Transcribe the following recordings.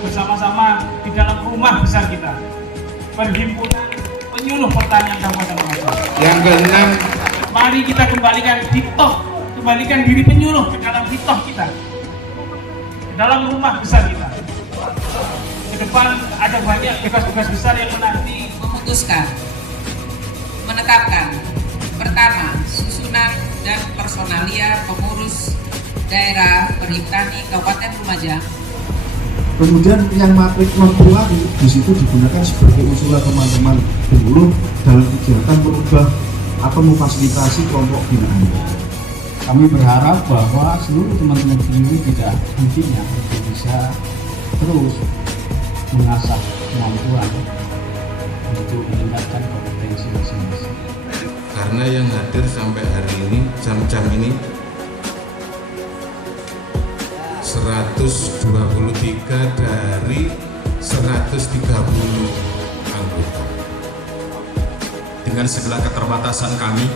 bersama-sama di dalam rumah besar kita, Perhimpunan Penyuluh Pertanian Kabupaten Lumajang. Yang keenam, mari kita kembalikan diri penyuluh ke dalam hitoh kita, ke dalam rumah besar kita. Ke depan ada banyak tugas-tugas besar yang menanti. Memutuskan, menetapkan, pertama, susunan dan personalia pengurus daerah Perhimtani Kabupaten Lumajang. Kemudian yang matrik non-priwari di situ digunakan sebagai usulan teman-teman penyuluh dalam kegiatan merubah atau memfasilitasi kelompok binaan. Kami berharap bahwa seluruh teman-teman penyuluh tidak hentinya untuk bisa terus mengasah kemampuan untuk meningkatkan kompetensi masing-masing. karena yang hadir sampai hari ini, jam-jam ini 123 dari 130 anggota. Dengan segala keterbatasan kami,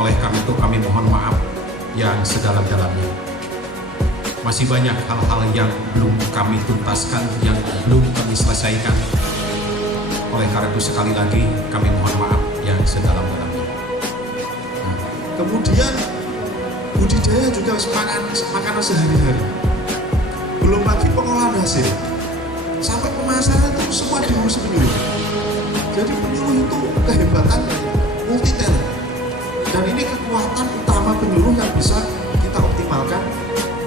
oleh karena itu kami mohon maaf yang sedalam-dalamnya. Masih banyak hal-hal yang belum kami tuntaskan, yang belum kami selesaikan. Oleh karena itu sekali lagi kami mohon maaf yang sedalam-dalamnya. Kemudian budidaya juga makanan sehari-hari. Belum lagi pengolahan hasil. Sampai pemasaran itu semua diurus penyuluh. Jadi penyuluh itu kehebatannya multi talent. Dan ini kekuatan utama penyuluh yang bisa kita optimalkan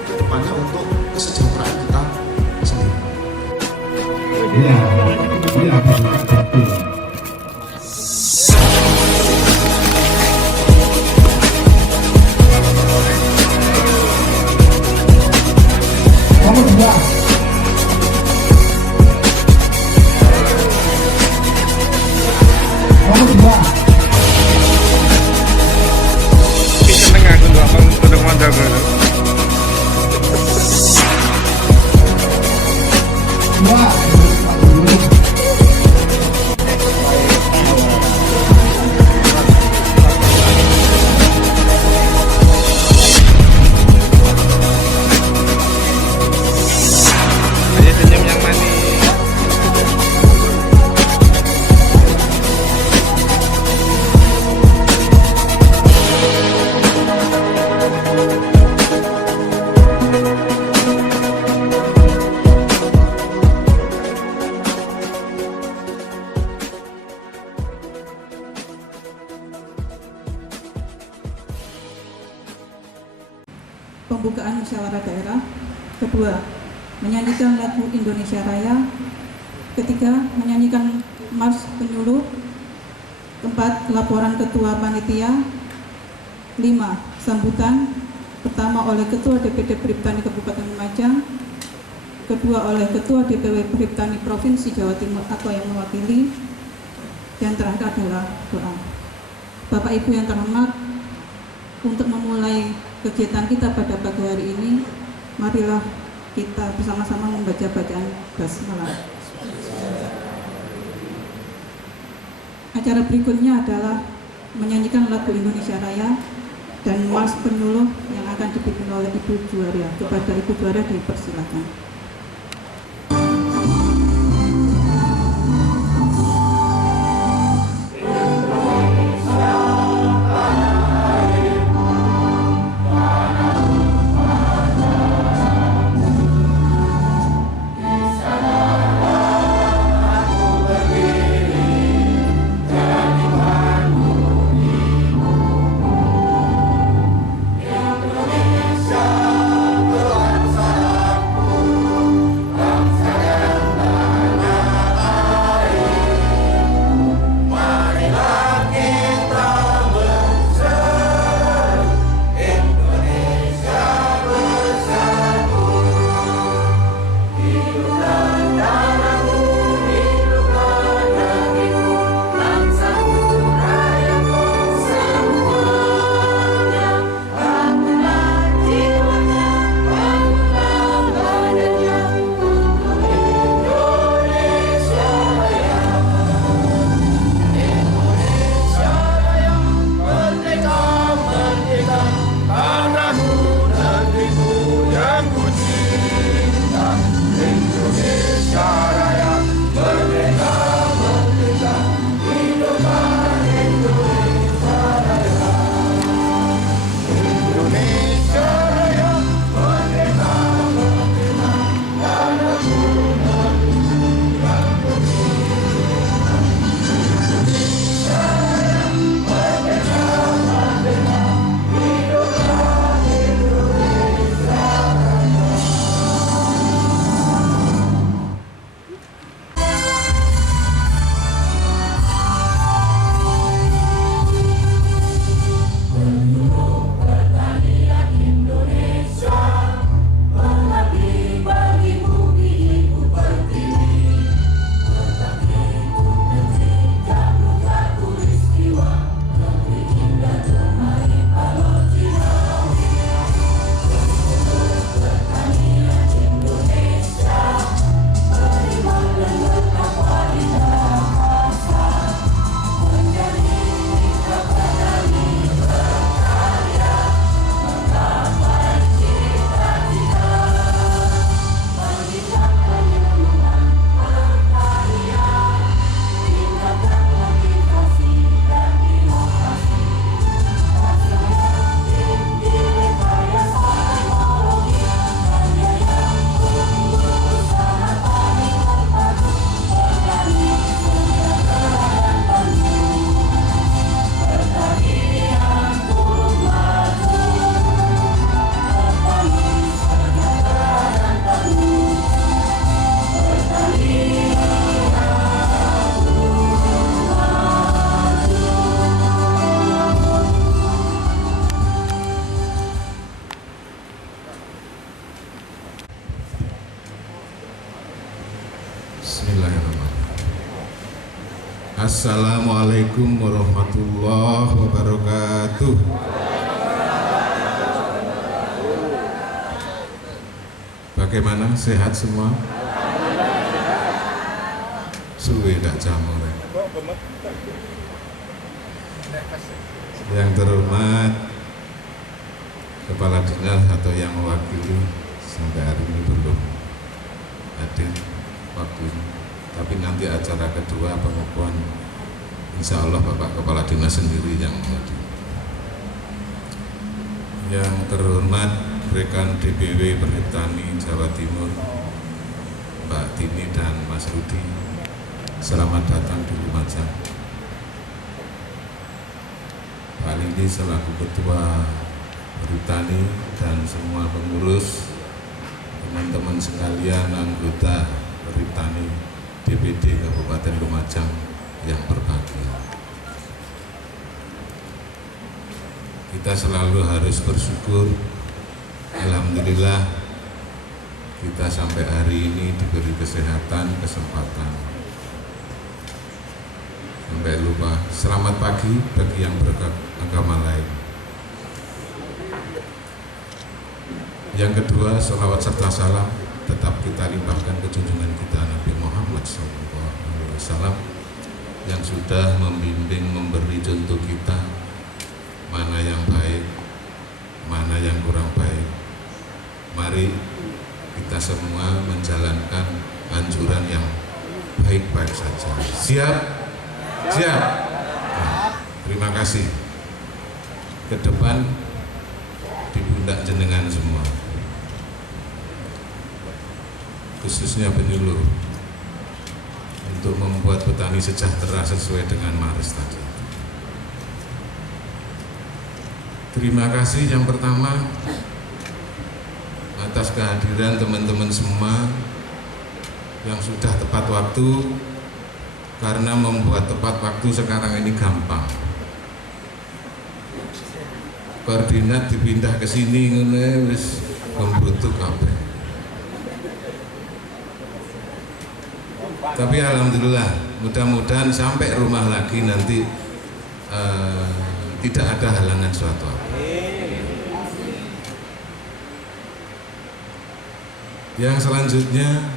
ke depannya untuk kesejahteraan kita sendiri. Nomor 2. Nomor 2. Seneng aku untuk menjaga. Dua. Ayo senyum yang manis. Pembukaan musyawarah daerah. Kedua, menyanyikan lagu Indonesia Raya. Ketiga, menyanyikan Mars Penyuluh. Keempat, laporan ketua panitia. 5, sambutan. Pertama oleh Ketua DPD Perhimtani Kabupaten Lumajang. Kedua oleh Ketua DPW Perhimtani Provinsi Jawa Timur atau yang mewakili. Yang terakhir adalah doa. Bapak Ibu yang terhormat, untuk memulai kegiatan kita pada pagi hari ini, marilah kita bersama-sama membaca bacaan basmalah. Acara berikutnya adalah menyanyikan lagu Indonesia Raya dan Mars Penyuluh yang akan dipimpin oleh Ibu Juara. Kepada Ibu Juara dipersilakan. Bismillahirrahmanirrahim. Assalamualaikum warahmatullahi wabarakatuh. Bagaimana, sehat semua? Suwe tak jamur. Yang terhormat Kepala Dinas atau yang mewakili sampai hari ini belum hadir waktunya, tapi nanti acara kedua pengukuhan insya Allah Bapak Kepala Dinas sendiri yang hadir. Yang terhormat rekan DPW Perhutani Jawa Timur Mbak Tini dan Mas Rudi, selamat datang di Lumajang. Pak Lili selaku Ketua Perhutani dan semua pengurus, teman-teman sekalian anggota Perhutani DPD Kabupaten Lumajang yang berbahagia. Kita selalu harus bersyukur, alhamdulillah kita sampai hari ini diberi kesehatan, kesempatan. Sampai lupa, selamat pagi bagi yang beragama lain. Yang kedua, sholawat serta salam tetap kita limpahkan ke junjungan kita Nabi Muhammad SAW yang sudah membimbing, memberi contoh kita mana yang baik, mana yang kurang baik. Mari kita semua menjalankan anjuran yang baik-baik saja. Siap? Siap? Nah, terima kasih. Ke depan di pundak jenengan semua, khususnya penyuluh, untuk membuat petani sejahtera sesuai dengan Maris tadi. Terima kasih yang pertama atas kehadiran teman-teman semua yang sudah tepat waktu, karena membuat tepat waktu sekarang ini gampang. Koordinat dipindah ke sini ngene wis membrutuk kabeh. Tapi alhamdulillah, mudah-mudahan sampai rumah lagi nanti tidak ada halangan suatu apa. Yang selanjutnya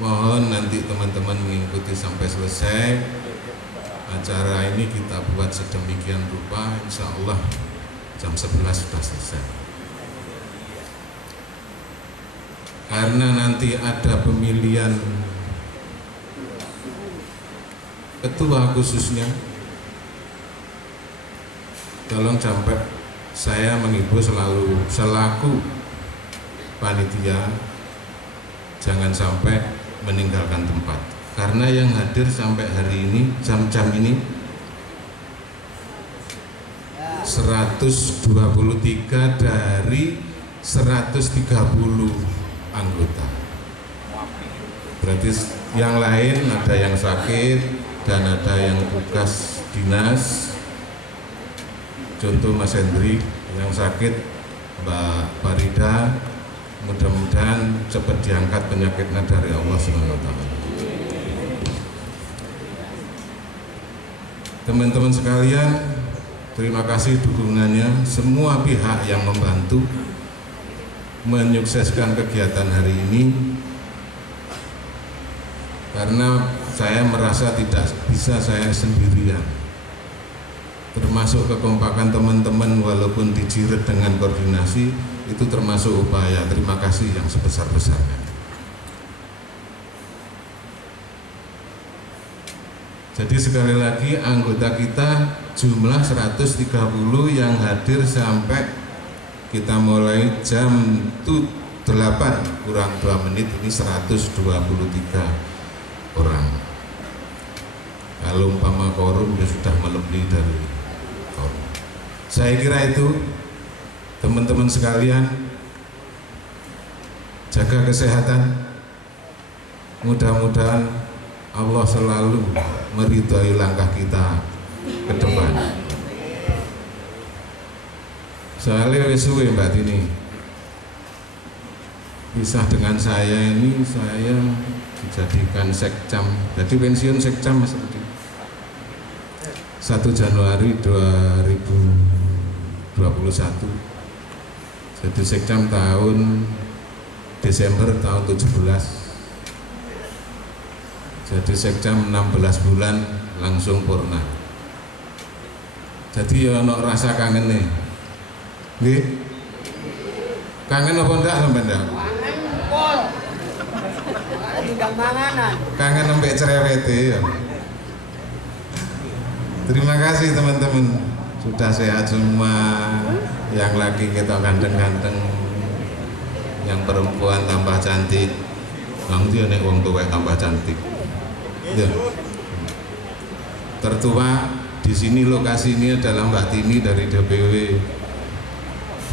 mohon nanti teman-teman mengikuti sampai selesai acara ini. Kita buat sedemikian rupa, insya Allah jam 11 sudah selesai. Karena nanti ada pemilihan ketua khususnya, tolong sampai saya mengimbau selaku panitia jangan sampai meninggalkan tempat, karena yang hadir sampai hari ini jam-jam ini 123 dari 130 anggota. Berarti yang lain ada yang sakit dan ada yang tugas dinas. Contoh Mas Hendri yang sakit, Mbak Farida, mudah-mudahan cepat diangkat penyakitnya dari Allah SWT. Teman-teman sekalian, terima kasih dukungannya semua pihak yang membantu menyukseskan kegiatan hari ini, karena saya merasa tidak bisa saya sendirian, termasuk kekompakan teman-teman walaupun dijiret dengan koordinasi itu termasuk upaya. Terima kasih yang sebesar-besarnya. Jadi sekali lagi anggota kita jumlah 130 yang hadir sampai kita mulai jam 8 kurang 2 menit ini 123 orang. Kalau umpama korum ya sudah melebihi dari korum. Saya kira itu teman-teman sekalian, jaga kesehatan. Mudah-mudahan Allah selalu meridhai langkah kita ke depan. Soalnya wis suwe Mbak Tini pisah dengan saya ini, saya dijadikan sekcam, jadi pensiun sekcam Mas Rudi 1 Januari 2021, jadi sekcam tahun Desember tahun 17, jadi sekcam 16 bulan langsung purna. Jadi ya ono rasa kangen nih, nggih. Kangen apa ndak sampean ndak? Kangen sampai cerewete ya. Terima kasih teman-teman, sudah sehat semua. Yang laki kita ganteng-ganteng, yang perempuan tambah cantik. Lang dia nek wong tuwek tambah cantik. Ya. Tertua di sini, lokasi ini adalah Mbak Tini dari DPW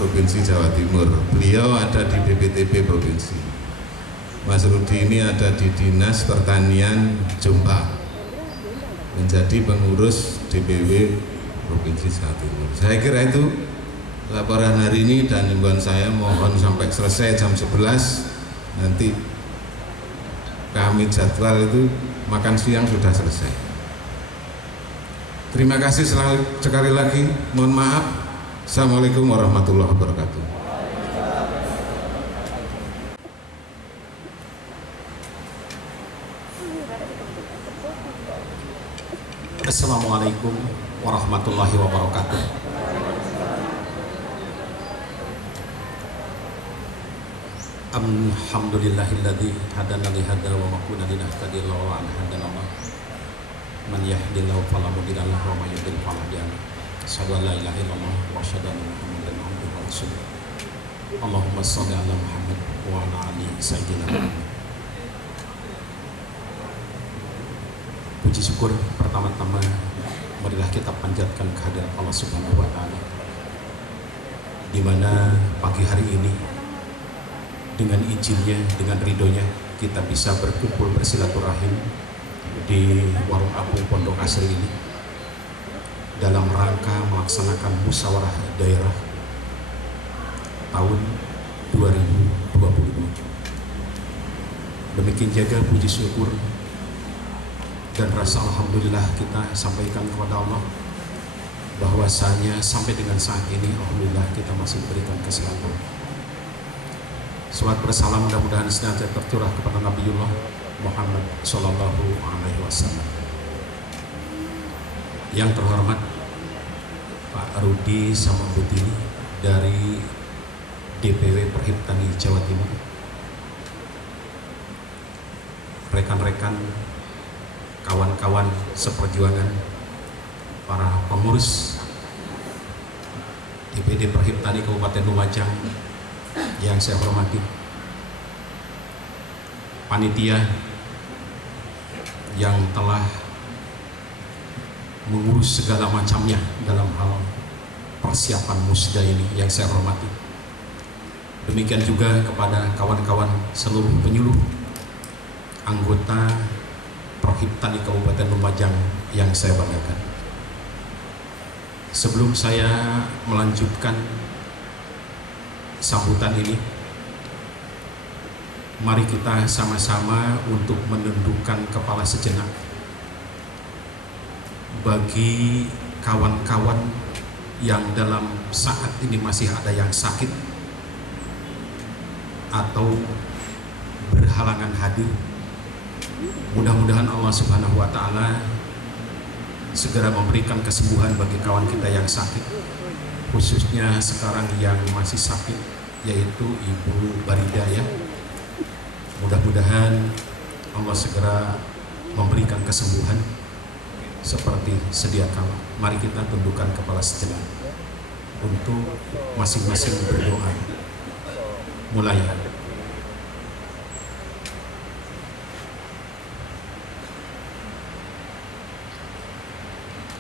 Provinsi Jawa Timur. Beliau ada di BPTB Provinsi. Mas Rudi ini ada di Dinas Pertanian Jombang, menjadi pengurus DPW Provinsi Jawa Timur. Saya kira itu laporan hari ini, dan himbauan saya mohon sampai selesai jam 11. Nanti kami jadwal itu makan siang sudah selesai. Terima kasih sekali lagi, mohon maaf. Assalamualaikum warahmatullahi wabarakatuh. Assalamualaikum warahmatullahi wabarakatuh. Alhamdulillahilladzi hadana li hada wa ma kunna linahtadiya laula an hadana Allah. Man yahdihillahu fala mudilla lahu wa may yudlil fala hadiya lahu. Asyhadu an la ilaha illallah wa asyhadu anna Muhammadan abduhu wa rasuluh. Allahumma shalli ala Muhammad wa ala ali sayyidina Muhammad. Puji syukur pertama-tama marilah kita panjatkan kehadirat Allah Subhanahu wa taala, di mana pagi hari ini dengan izinnya, dengan ridhonya kita bisa berkumpul bersilaturahim di warung apung Pondok Asri ini dalam rangka melaksanakan musyawarah daerah tahun 2022. Demikian jaga puji syukur dan rasa alhamdulillah kita sampaikan kepada Allah bahwasanya sampai dengan saat ini alhamdulillah kita masih diberikan kesehatan. Salawat bersalam mudah-mudahan senantiasa tercurah kepada Nabiullah Muhammad Sallallahu Alaihi Wasallam. Yang terhormat Pak Rudi sama Bu Tini dari DPW Perhiptani Jawa Timur, rekan-rekan, kawan-kawan seperjuangan, para pengurus DPD Perhiptani Kabupaten Lumajang yang saya hormati, panitia yang telah mengurus segala macamnya dalam hal persiapan musda ini yang saya hormati. Demikian juga kepada kawan-kawan seluruh penyuluh anggota Perhiptani Kabupaten Lumajang yang saya banggakan. Sebelum saya melanjutkan sambutan ini, mari kita sama-sama untuk menundukkan kepala sejenak bagi kawan-kawan yang dalam saat ini masih ada yang sakit atau berhalangan hadir. Mudah-mudahan Allah Subhanahu wa taala segera memberikan kesembuhan bagi kawan kita yang sakit, khususnya sekarang yang masih sakit, yaitu Ibu Barida ya. Mudah-mudahan Allah segera memberikan kesembuhan seperti sedia kala. Mari kita tundukkan kepala sejenak untuk masing-masing berdoa. Mulai.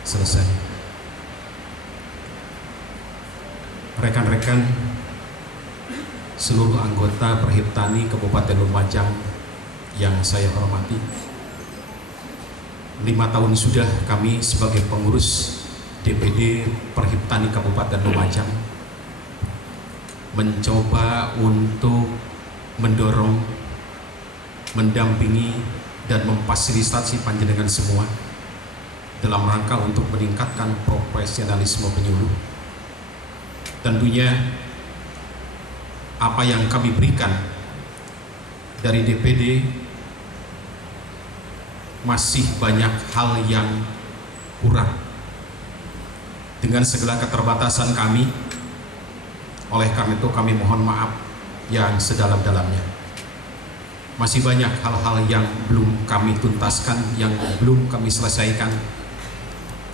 Selesai. Rekan-rekan seluruh anggota Perhiptani Kabupaten Lumajang yang saya hormati, 5 tahun sudah kami sebagai pengurus DPD Perhiptani Kabupaten Lumajang mencoba untuk mendorong mendampingi dan memfasilitasi panjenengan semua dalam rangka untuk meningkatkan profesionalisme penyuluh. Tentunya apa yang kami berikan dari DPD masih banyak hal yang kurang. Dengan segala keterbatasan kami, oleh karena itu kami mohon maaf yang sedalam-dalamnya. Masih banyak hal-hal yang belum kami tuntaskan, yang belum kami selesaikan.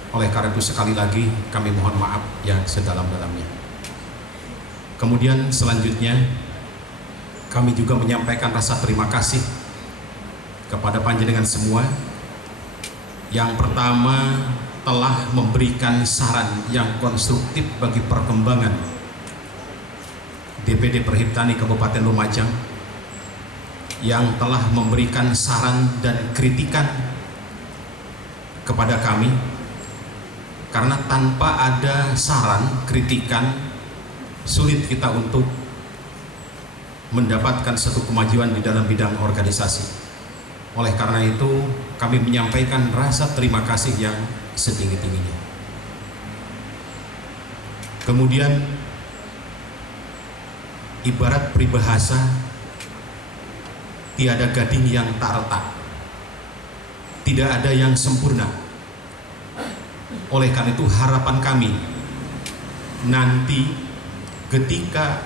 Oleh karena itu sekali lagi kami mohon maaf yang sedalam-dalamnya. Kemudian selanjutnya kami juga menyampaikan rasa terima kasih kepada panjenengan semua. Yang pertama, telah memberikan saran yang konstruktif bagi perkembangan DPD Perhiptani Kabupaten Lumajang, yang telah memberikan saran dan kritikan kepada kami, karena tanpa ada saran kritikan sulit kita untuk mendapatkan satu kemajuan di dalam bidang organisasi. Oleh karena itu kami menyampaikan rasa terima kasih yang setinggi-tingginya. Kemudian ibarat peribahasa, tiada gading yang tak retak, tidak ada yang sempurna. Oleh karena itu harapan kami nanti ketika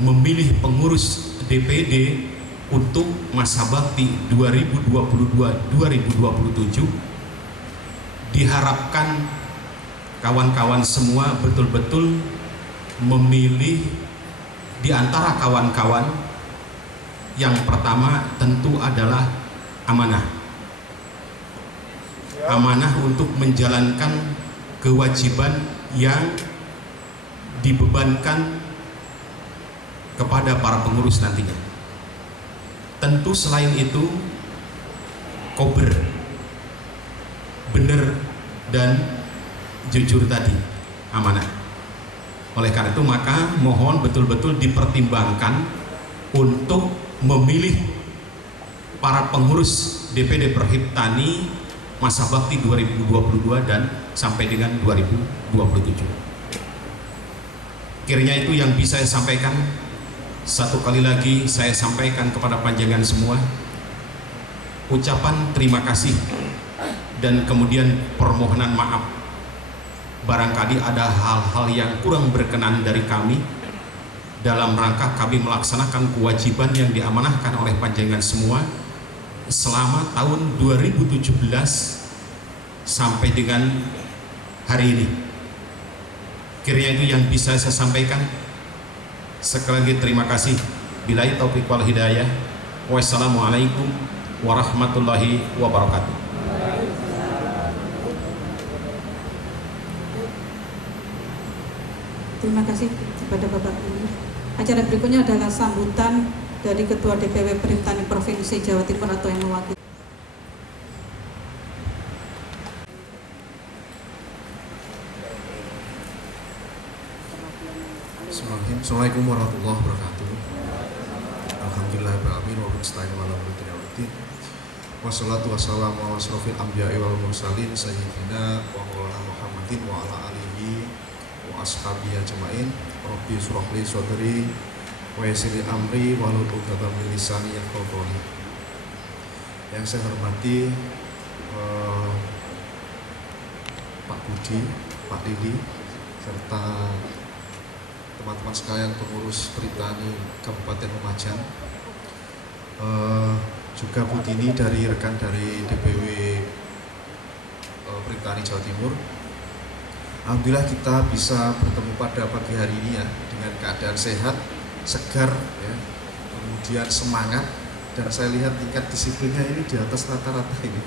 memilih pengurus DPD untuk masa bakti 2022-2027, diharapkan kawan-kawan semua betul-betul memilih di antara kawan-kawan yang pertama tentu adalah amanah. Amanah untuk menjalankan kewajiban yang dibebankan kepada para pengurus nantinya. Tentu selain itu kober, benar dan jujur tadi, amanah. Oleh karena itu maka mohon betul-betul dipertimbangkan untuk memilih para pengurus DPD Perhiptani masa bakti 2022 dan sampai dengan 2027. Kiranya itu yang bisa saya sampaikan. Satu kali lagi saya sampaikan kepada panjenengan semua ucapan terima kasih dan kemudian permohonan maaf. Barangkali ada hal-hal yang kurang berkenan dari kami dalam rangka kami melaksanakan kewajiban yang diamanahkan oleh panjenengan semua selama tahun 2017 sampai dengan hari ini. Kiranya itu yang bisa saya sampaikan. Sekali lagi terima kasih. Billahi taufiq wal hidayah. Wassalamualaikum warahmatullahi wabarakatuh. Terima kasih kepada Bapak Guru. Acara berikutnya adalah sambutan dari Ketua DPW Perhiptani Provinsi Jawa Timur atau yang mewakili. Assalamualaikum warahmatullahi wabarakatuh. Alhamdulillahirabbil alamin wa bista'in ala muridin. Wassalatu wassalamu ala asrofil anbiya'i wal mursalin sayyidina wa maulana Muhammadin wa ala alihi wa ashabihi ajmain. Rabbi shrah li sadri wa yassir li amri wahlul 'uqdatam min lisani yafqahu qawli. Yang saya hormati Pak Budi, Pak Lili, serta teman-teman sekalian pengurus Perhiptani Kabupaten Lumajang, juga Bu Dini dari rekan dari DPW Perhiptani Jawa Timur. Alhamdulillah kita bisa bertemu pada pagi hari ini ya, dengan keadaan sehat, segar, ya, kemudian semangat, dan saya lihat tingkat disiplinnya ini di atas rata-rata ini.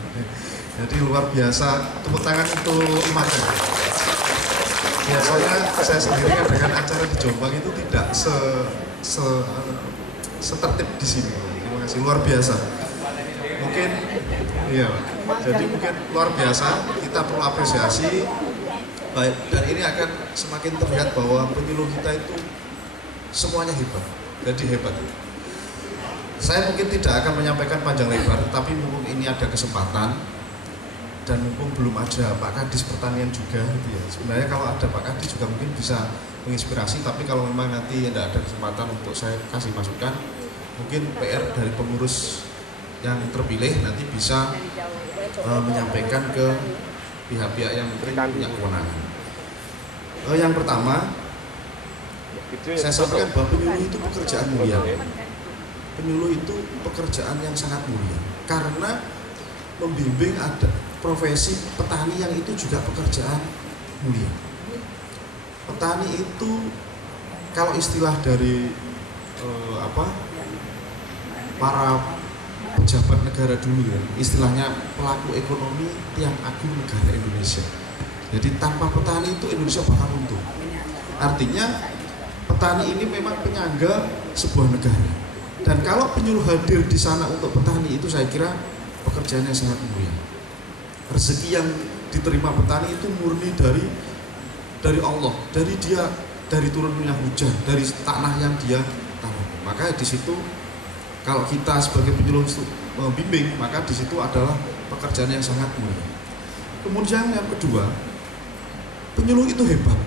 Jadi luar biasa, tepuk tangan untuk Lumajang. Biasanya saya sendiri kan dengan acara di Jombang itu tidak setertib di sini. Terima kasih, luar biasa. Mungkin, iya, jadi mungkin luar biasa. Kita perlu apresiasi. Baik, dan ini akan semakin terlihat bahwa penyuluh kita itu semuanya hebat. Jadi hebat. Saya mungkin tidak akan menyampaikan panjang lebar, tapi mumpung ini ada kesempatan dan mumpung belum ada Pak Kadis Pertanian juga gitu ya. Sebenarnya kalau ada Pak Kadis juga mungkin bisa menginspirasi, tapi kalau memang nanti tidak ada kesempatan untuk saya kasih masukan, mungkin PR dari pengurus yang terpilih nanti bisa menyampaikan ke pihak-pihak yang punya kewenangan. Yang pertama, saya sampaikan bahwa penyuluh itu pekerjaan mulia. Penyuluh itu pekerjaan yang sangat mulia karena membimbing ada profesi petani yang itu juga pekerjaan mulia. Petani itu kalau istilah dari para pejabat negara dulu ya, istilahnya pelaku ekonomi tiang agung negara Indonesia. Jadi tanpa petani itu Indonesia bakal runtuh. Artinya petani ini memang penyangga sebuah negara. Dan kalau penyuluh hadir di sana untuk petani itu saya kira pekerjaannya sangat mulia. Rezeki yang diterima petani itu murni dari Allah, dari turunnya hujan, dari tanah yang dia tanam. Maka di situ kalau kita sebagai penyuluh membimbing, maka di situ adalah pekerjaan yang sangat mulia. Kemudian yang kedua, penyuluh itu hebat.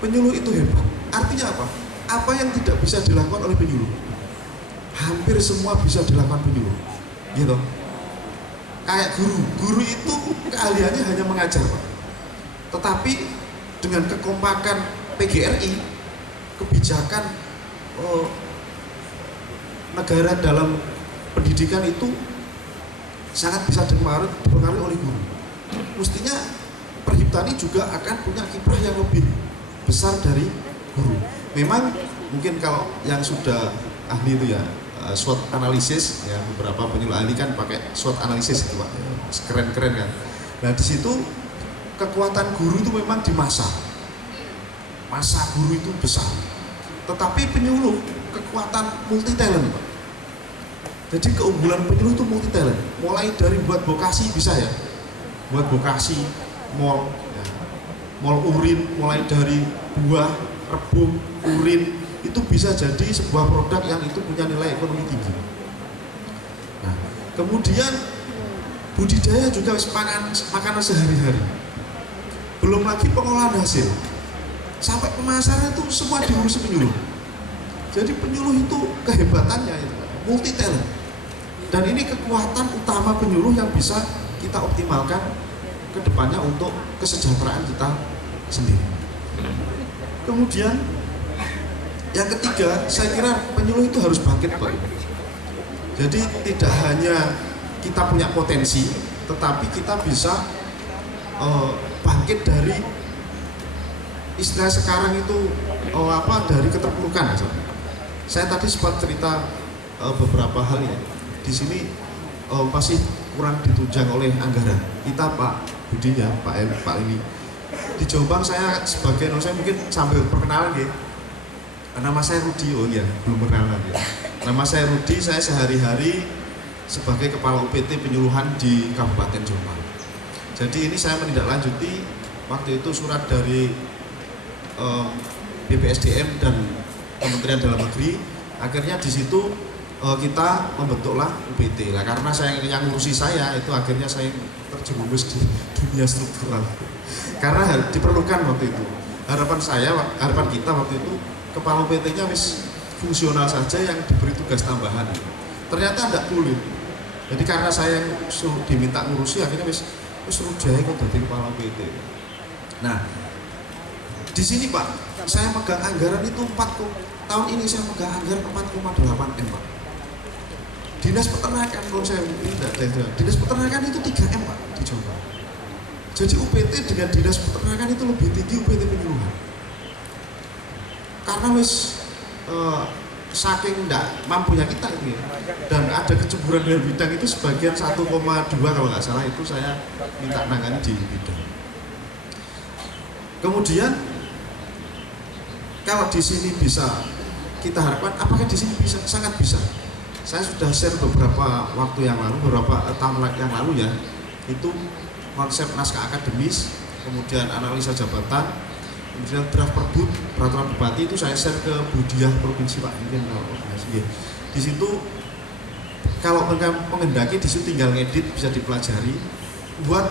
Penyuluh itu hebat. Artinya apa? Apa yang tidak bisa dilakukan oleh penyuluh, hampir semua bisa dilakukan penyuluh. Gitu. Kayak guru itu keahliannya hanya mengajar, Pak. Tetapi dengan kekompakan PGRI, kebijakan negara dalam pendidikan itu sangat bisa dipengaruhi oleh guru. Mestinya Perhiptani juga akan punya kiprah yang lebih besar dari guru. Memang mungkin kalau yang sudah ahli itu ya SWOT analisis ya, beberapa penyuluh ahli kan pakai SWOT analisis itu Pak, keren-keren kan. Nah di situ kekuatan guru itu memang di masa guru itu besar, tetapi penyuluh kekuatan multi talent Pak. Jadi keunggulan penyuluh itu multi talent, mulai dari buat vokasi bisa ya, buat vokasi mall ya, mall urin, mulai dari buah, rebung, urin itu bisa jadi sebuah produk yang itu punya nilai ekonomi tinggi. Nah, kemudian budidaya juga makanan sehari-hari. Belum lagi pengolahan hasil. Sampai pemasaran itu semua diurusi penyuluh. Jadi penyuluh itu kehebatannya itu multi talent. Dan ini kekuatan utama penyuluh yang bisa kita optimalkan ke depannya untuk kesejahteraan kita sendiri. Kemudian yang ketiga, saya kira penyuluh itu harus bangkit Pak. Jadi tidak hanya kita punya potensi, tetapi kita bisa bangkit dari istilah sekarang itu dari keterpurukan. Saya tadi sempat cerita beberapa hal ya. Di sini masih kurang ditunjang oleh anggaran. Kita Pak Budi ya, Pak ini di Jombang saya sebagai saya mungkin sambil perkenalan ya. Nama saya Rudi, oh iya, belum perkenalan ya. Nama saya Rudi, saya sehari-hari sebagai Kepala UPT Penyuluhan di Kabupaten Jombang. Jadi ini saya menindaklanjuti waktu itu surat dari BPSDM dan Kementerian Dalam Negeri. Akhirnya di situ kita membentuklah UPT lah, karena saya yang ngurusi saya itu akhirnya saya terjerumus di dunia struktural. Karena diperlukan waktu itu. Harapan kita waktu itu kepala UPT-nya wis fungsional saja yang diberi tugas tambahan. Ternyata tidak boleh. Jadi karena saya yang diminta ngurusi akhirnya wis Rujai kok jadi kepala UPT. Nah, di sini Pak, saya megang anggaran itu tahun ini saya megang anggaran 4,8 M Pak. Dinas peternakan kalau saya dinas peternakan itu 3 M Pak di Jawa. Jadi UPT dengan dinas peternakan itu lebih tinggi UPT penyuluhan. Karena wis saking enggak mampunya kita itu ya, dan ada kecemburuan dalam bidang itu sebagian 1,2 kalau nggak salah itu saya minta nangani di bidang. Kemudian kalau di sini bisa kita harapkan, apakah di sini bisa? Sangat bisa. Saya sudah share beberapa waktu yang lalu, beberapa tahun yang lalu ya, itu konsep naskah akademis, kemudian analisa jabatan, kemudian draft perbud peraturan bupati itu saya share ke Budiah Provinsi Pak, mungkin di Di situ kalau mengendaki di situ tinggal ngedit, bisa dipelajari. Buat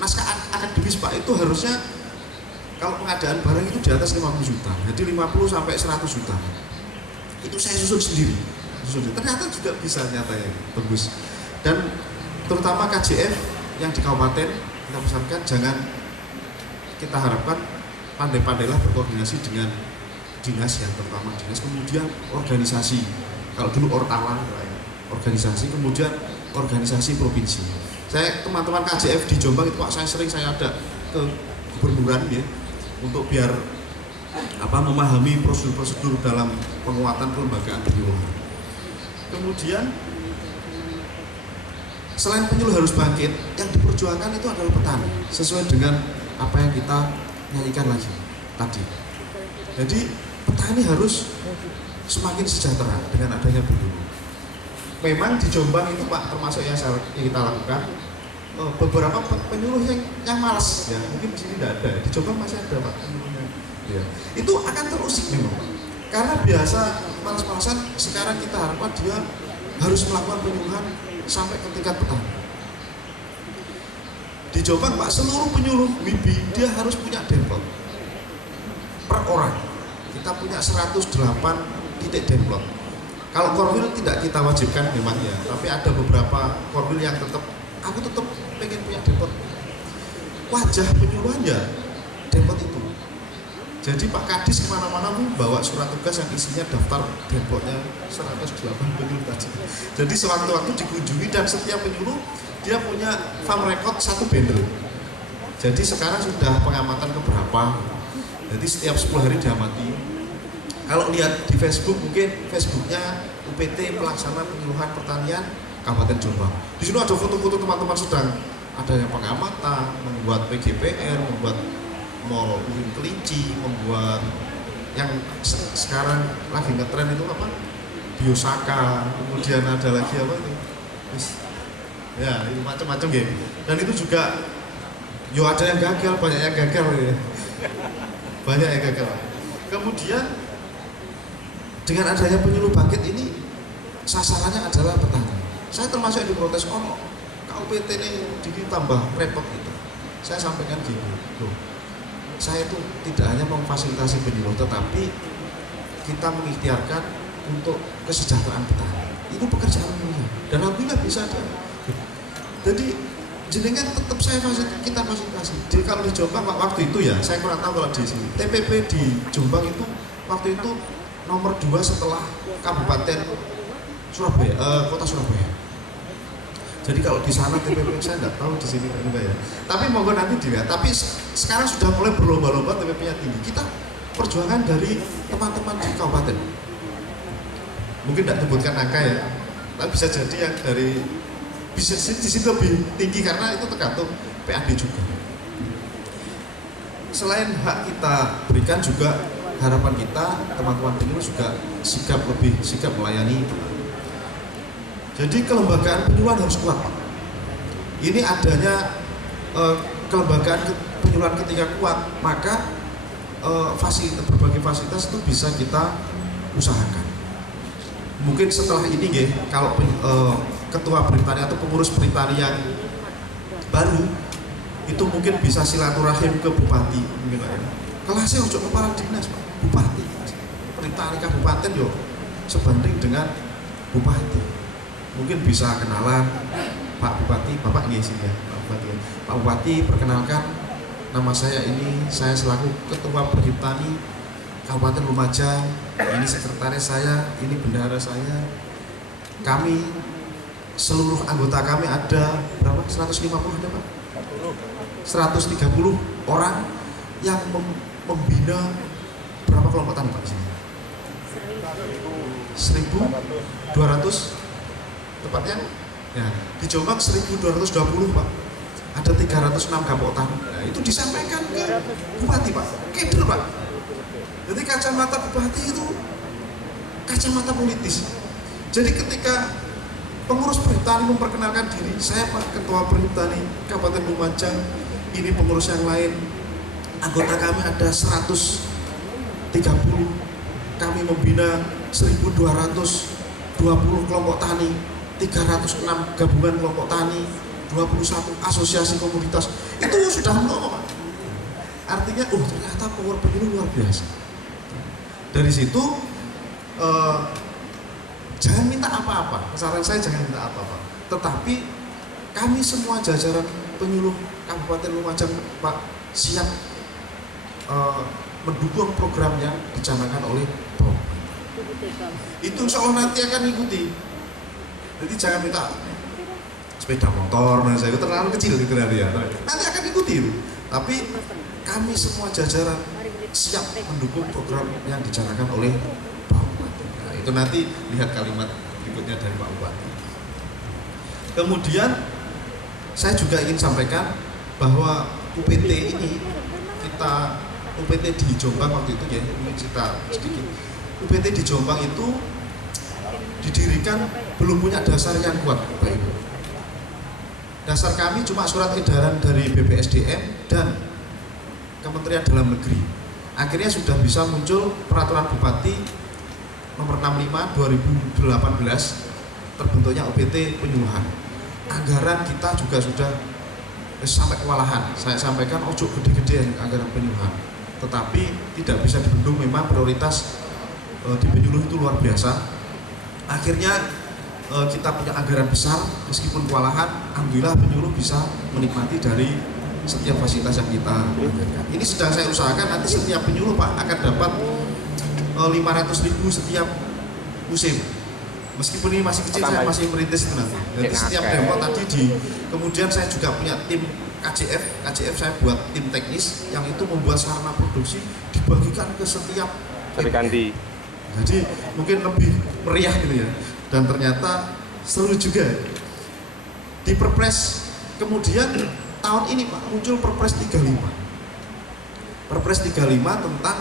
naskah akademis Pak itu harusnya kalau pengadaan barang itu di atas 50 juta, jadi 50 sampai 100 juta. Itu saya susun sendiri. Ternyata juga bisa nyatanya bagus. Dan terutama KJF yang di kabupaten kita pesankan jangan, kita harapkan pandai-pandailah berkoordinasi dengan dinas, yang terutama dinas, kemudian organisasi. Kalau dulu Ortawa organisasi, kemudian organisasi provinsi. Saya teman-teman KJF di Jombang itu Pak, saya ada ke gubernuran ya, untuk biar memahami prosedur-prosedur dalam penguatan kelembagaan penyuluhan. Kemudian selain penyuluh harus bangkit, yang diperjuangkan itu adalah petani, sesuai dengan apa yang kita nyanyikan lagi tadi. Jadi petani harus semakin sejahtera dengan adanya penyuluh. Memang di Jombang itu Pak, termasuk yang kita lakukan, beberapa penyuluh yang malas ya, mungkin di sini tidak ada, di Jombang masih ada Pak penyuluhnya ya. Itu akan terusik memang, karena biasa malas-malasan. Sekarang kita harapkan dia harus melakukan penyuluhan sampai ke tingkat petani. Di Jombang Pak, seluruh penyuluh WIBI dia harus punya demplot per orang. Kita punya 108 titik demplot. Kalau korwil tidak kita wajibkan memang ya, tapi ada beberapa korwil yang aku tetap pengen punya demplot. Wajah penyuluhan ya demplot itu. Jadi Pak Kadis kemana-mana bawa surat tugas yang isinya daftar demplotnya 108 penyuluh tadi. Jadi sewaktu-waktu dikunjungi, dan setiap penyuluh dia punya farm record 1 bendel. Jadi sekarang sudah pengamatan keberapa. Jadi setiap 10 hari diamati. Kalau lihat di Facebook, mungkin Facebooknya UPT Pelaksana Penyuluhan Pertanian Kabupaten Jombang. Di sini ada foto-foto teman-teman sedang adanya pengamatan, membuat PGPR, membuat mall kelinci, membuat yang sekarang lagi ngetren itu apa? Biosaka, kemudian ada lagi apa itu? Ya, itu macam-macam gitu. Dan itu juga, ada yang gagal, banyak yang gagal ya. Banyak yang gagal. Kemudian dengan adanya penyuluh bangkit ini, sasarannya adalah petani. Saya termasuk yang diprotes, KUPT ini ditambah repot gitu. Saya sampaikan gini, loh, saya itu tidak hanya memfasilitasi penyuluh, tetapi kita mengikhtiarkan untuk kesejahteraan petani. Itu pekerjaan mulia, dan alhamdulillah bisa ada. Jadi jenengan tetap kita fasilitasi. Jadi kalau di Jombang waktu itu ya, saya kurang tahu kalau di sini. TPP di Jombang itu waktu itu nomor 2 setelah Kabupaten Surabaya, Kota Surabaya. Jadi kalau di sana TPP saya tidak tahu, di sini enggak ya. Tapi monggo nanti dilihat. Tapi sekarang sudah mulai berlomba-lomba TPP-nya tinggi. Kita perjuangan dari teman-teman di kabupaten. Mungkin tidak sebutkan angka ya, tapi bisa jadi yang dari bisa di situ lebih tinggi karena itu tergantung PAD juga. Selain hak kita berikan, juga harapan kita teman-teman penyuluh juga sigap melayani. Jadi kelembagaan penyuluhan harus kuat Pak. Ini adanya kelembagaan penyuluhan ketika kuat, maka berbagai fasilitas itu bisa kita usahakan. Mungkin setelah ini kalau ketua Britani atau pengurus Britani yang baru itu mungkin bisa silaturahim ke bupati, mungkin Pak ya. Kelasnya untuk kepala dinas Pak, bupati, Britani kabupaten yo sebanding dengan bupati. Mungkin bisa kenalan, Pak Bupati, Bapak nggih sih ya, Pak Bupati perkenalkan, nama saya ini, saya selaku ketua Britani Kabupaten Lumajang, ini sekretaris saya, ini bendahara saya. Kami seluruh anggota kami ada berapa? 150 ada Pak? 130 orang yang membina berapa kelompok tani Pak di sini? 1.200 tepatnya. Ya, di Jombang 1.220 Pak. Ada 306 kelompok tani. Nah, itu disampaikan ke bupati Pak. Keder Pak. Jadi kacamata bupati itu kacamata politis. Jadi ketika pengurus Britani memperkenalkan diri, saya Pak Ketua Britani Kabupaten Lumajang, ini pengurus yang lain, anggota kami ada 130, kami membina 1.220 kelompok tani, 306 gabungan kelompok tani, 21 asosiasi komunitas. Itu sudah menolong, Pak. Artinya, ternyata power penyuluh luar biasa. Dari situ, jangan minta apa-apa. Saran saya jangan minta apa-apa. Tetapi kami semua jajaran penyuluh Kabupaten Lumajang, Pak, siap mendukung program yang dicanangkan oleh Bapak. Itu insya Allah nanti akan ikuti. Jadi jangan minta sepeda motor, saya itu terlalu kecil gitu ya. Nanti akan ikuti itu. Tapi kami semua jajaran siap mendukung program yang dicanangkan oleh Pak Bupati. Nah, itu nanti lihat kalimat berikutnya dari Pak Bupati. Kemudian saya juga ingin sampaikan bahwa UPT ini UPT di Jombang waktu itu ya, ini cerita sedikit. UPT di Jombang itu didirikan belum punya dasar yang kuat, Bapak Ibu. Dasar kami cuma surat edaran dari BPSDM dan Kementerian Dalam Negeri. Akhirnya sudah bisa muncul peraturan Bupati nomor 65 2018 terbentuknya UPT penyuluhan. Anggaran kita juga sudah sampai kewalahan. Saya sampaikan ojo gede-gede anggaran penyuluhan. Tetapi tidak bisa dibendung, memang prioritas di penyuluh itu luar biasa. Akhirnya kita punya anggaran besar, meskipun kewalahan, alhamdulillah penyuluh bisa menikmati dari setiap fasilitas yang kita anggarkan. Ini sedang saya usahakan, nanti setiap penyuluh Pak akan dapat 500.000 setiap musim. Meskipun ini masih kecil, saya masih merintis itu nanti. Jadi setiap demo tadi kemudian saya juga punya tim KJF saya buat tim teknis yang itu membuat sarana produksi dibagikan ke setiap Kandi. Jadi mungkin lebih meriah gitu ya. Dan ternyata seru juga. Di Perpres kemudian tahun ini Pak muncul Perpres 35. Perpres 35 tentang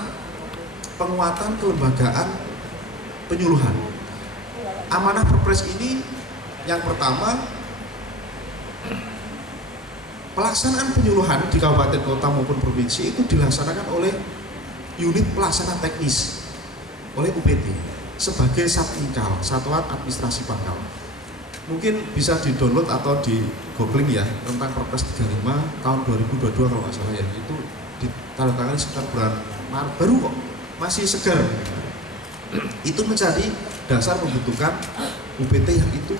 penguatan kelembagaan penyuluhan. Amanah Perpres ini yang pertama, pelaksanaan penyuluhan di kabupaten kota maupun provinsi itu dilaksanakan oleh unit pelaksana teknis, oleh UPT sebagai Satpingkal, Satuan Administrasi Pangkal. Mungkin bisa di-download atau di googling ya tentang Perpres 35 tahun 2022 kalau nggak salah ya. Itu ditandatangani sekitar bulan Maret, baru kok, masih segar. Itu menjadi dasar pembentukan UPT yang itu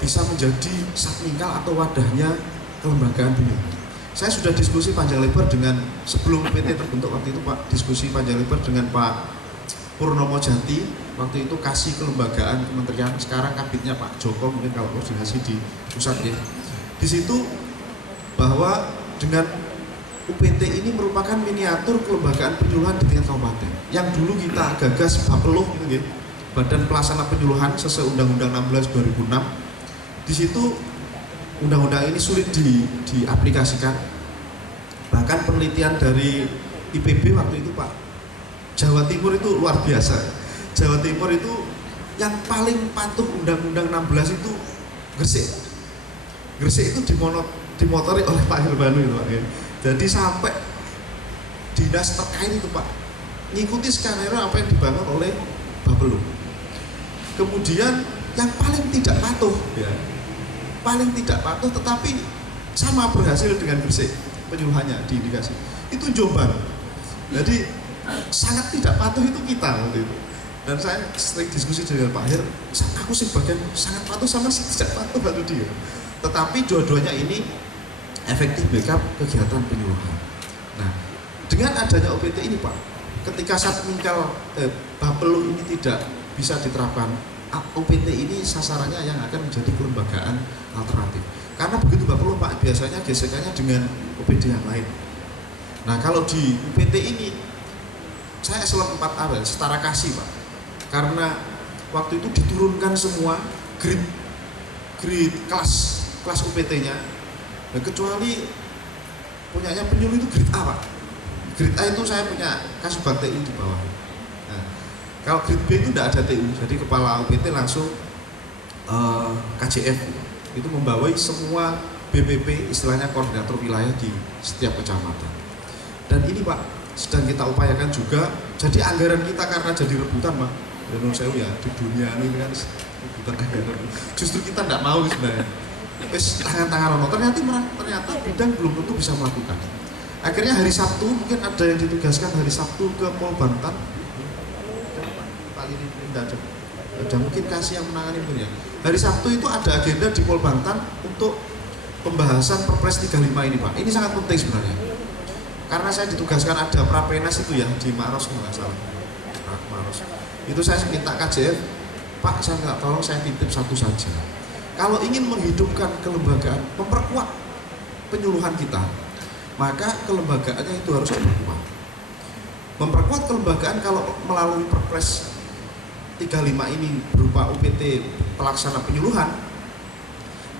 bisa menjadi Satpingkal atau wadahnya kelembagaan penyuluhan. Saya sudah diskusi panjang lebar dengan sebelum UPT terbentuk waktu itu Pak, diskusi panjang lebar dengan Pak Purnomo Jati, waktu itu kasih kelembagaan kementerian, sekarang kabitnya Pak Joko, mungkin kalau koordinasi di pusat ya. Di situ bahwa dengan UPT ini merupakan miniatur kelembagaan penyuluhan di tingkat kabupaten. Yang dulu kita gagas Bapeluh gitu ya, Badan Pelaksana Penyuluhan sesuai Undang-Undang 16 2006. Di situ undang-undang ini sulit diaplikasikan. Bahkan penelitian dari IPB waktu itu Pak, Jawa Timur itu luar biasa. Jawa Timur itu yang paling patuh Undang-Undang 16 itu Gresik. Gresik itu dimotori oleh Pak Hirbanu itu Pak. Jadi sampai dinas terkait itu Pak ngikuti skenario apa yang dibangun oleh Bapeluh. Kemudian yang paling tidak patuh ya, paling tidak patuh tetapi sama berhasil dengan Gresik penyuluhannya diindikasi itu Jombang. Jadi sangat tidak patuh itu kita waktu itu. Dan saya sering diskusi dengan Pak Hir, aku sih bagian sangat patuh sama tidak patuh waktu dia. Tetapi dua-duanya ini efektif backup kegiatan penyuluhan. Nah, dengan adanya OPT ini Pak, ketika Satpingkal Bapeluh ini tidak bisa diterapkan, OPT ini sasarannya yang akan menjadi kelembagaan alternatif. Karena begitu Bapeluh Pak, biasanya gesekannya dengan OPD yang lain. Nah, kalau di UPT ini saya eselon 4A setara kasih Pak, karena waktu itu diturunkan semua grade kelas UPT-nya, nah, kecuali punyanya penyuluh itu grade A Pak. Grade A itu saya punya Kasubag TU di bawah. Nah, kalau grade B itu tidak ada TU, jadi kepala UPT langsung KJF itu membawai semua BPP, istilahnya koordinator wilayah di setiap kecamatan. Dan ini Pak, sedang kita upayakan juga. Jadi anggaran kita karena jadi rebutan Pak, ya di dunia ini kan rebutan anggaran. Justru kita tidak mau sebenarnya. Wes tangan-tangan ono ternyata bidang belum tentu bisa melakukan. Akhirnya hari Sabtu mungkin ada yang ditugaskan hari Sabtu ke Pol Banten. Kali ini tidak ada mungkin kasih yang menangani mungkin ya. Hari Sabtu itu ada agenda di Pol Banten untuk pembahasan Perpres 35 ini Pak. Ini sangat penting sebenarnya. Karena saya ditugaskan ada Prapenas itu ya di Maros kalau nggak salah. Maros. Itu saya minta KJF, Pak saya nggak tolong saya titip satu saja. Kalau ingin menghidupkan kelembagaan, memperkuat penyuluhan kita, maka kelembagaannya itu harus diperkuat. Memperkuat kelembagaan kalau melalui Perpres 35 ini berupa UPT pelaksana penyuluhan,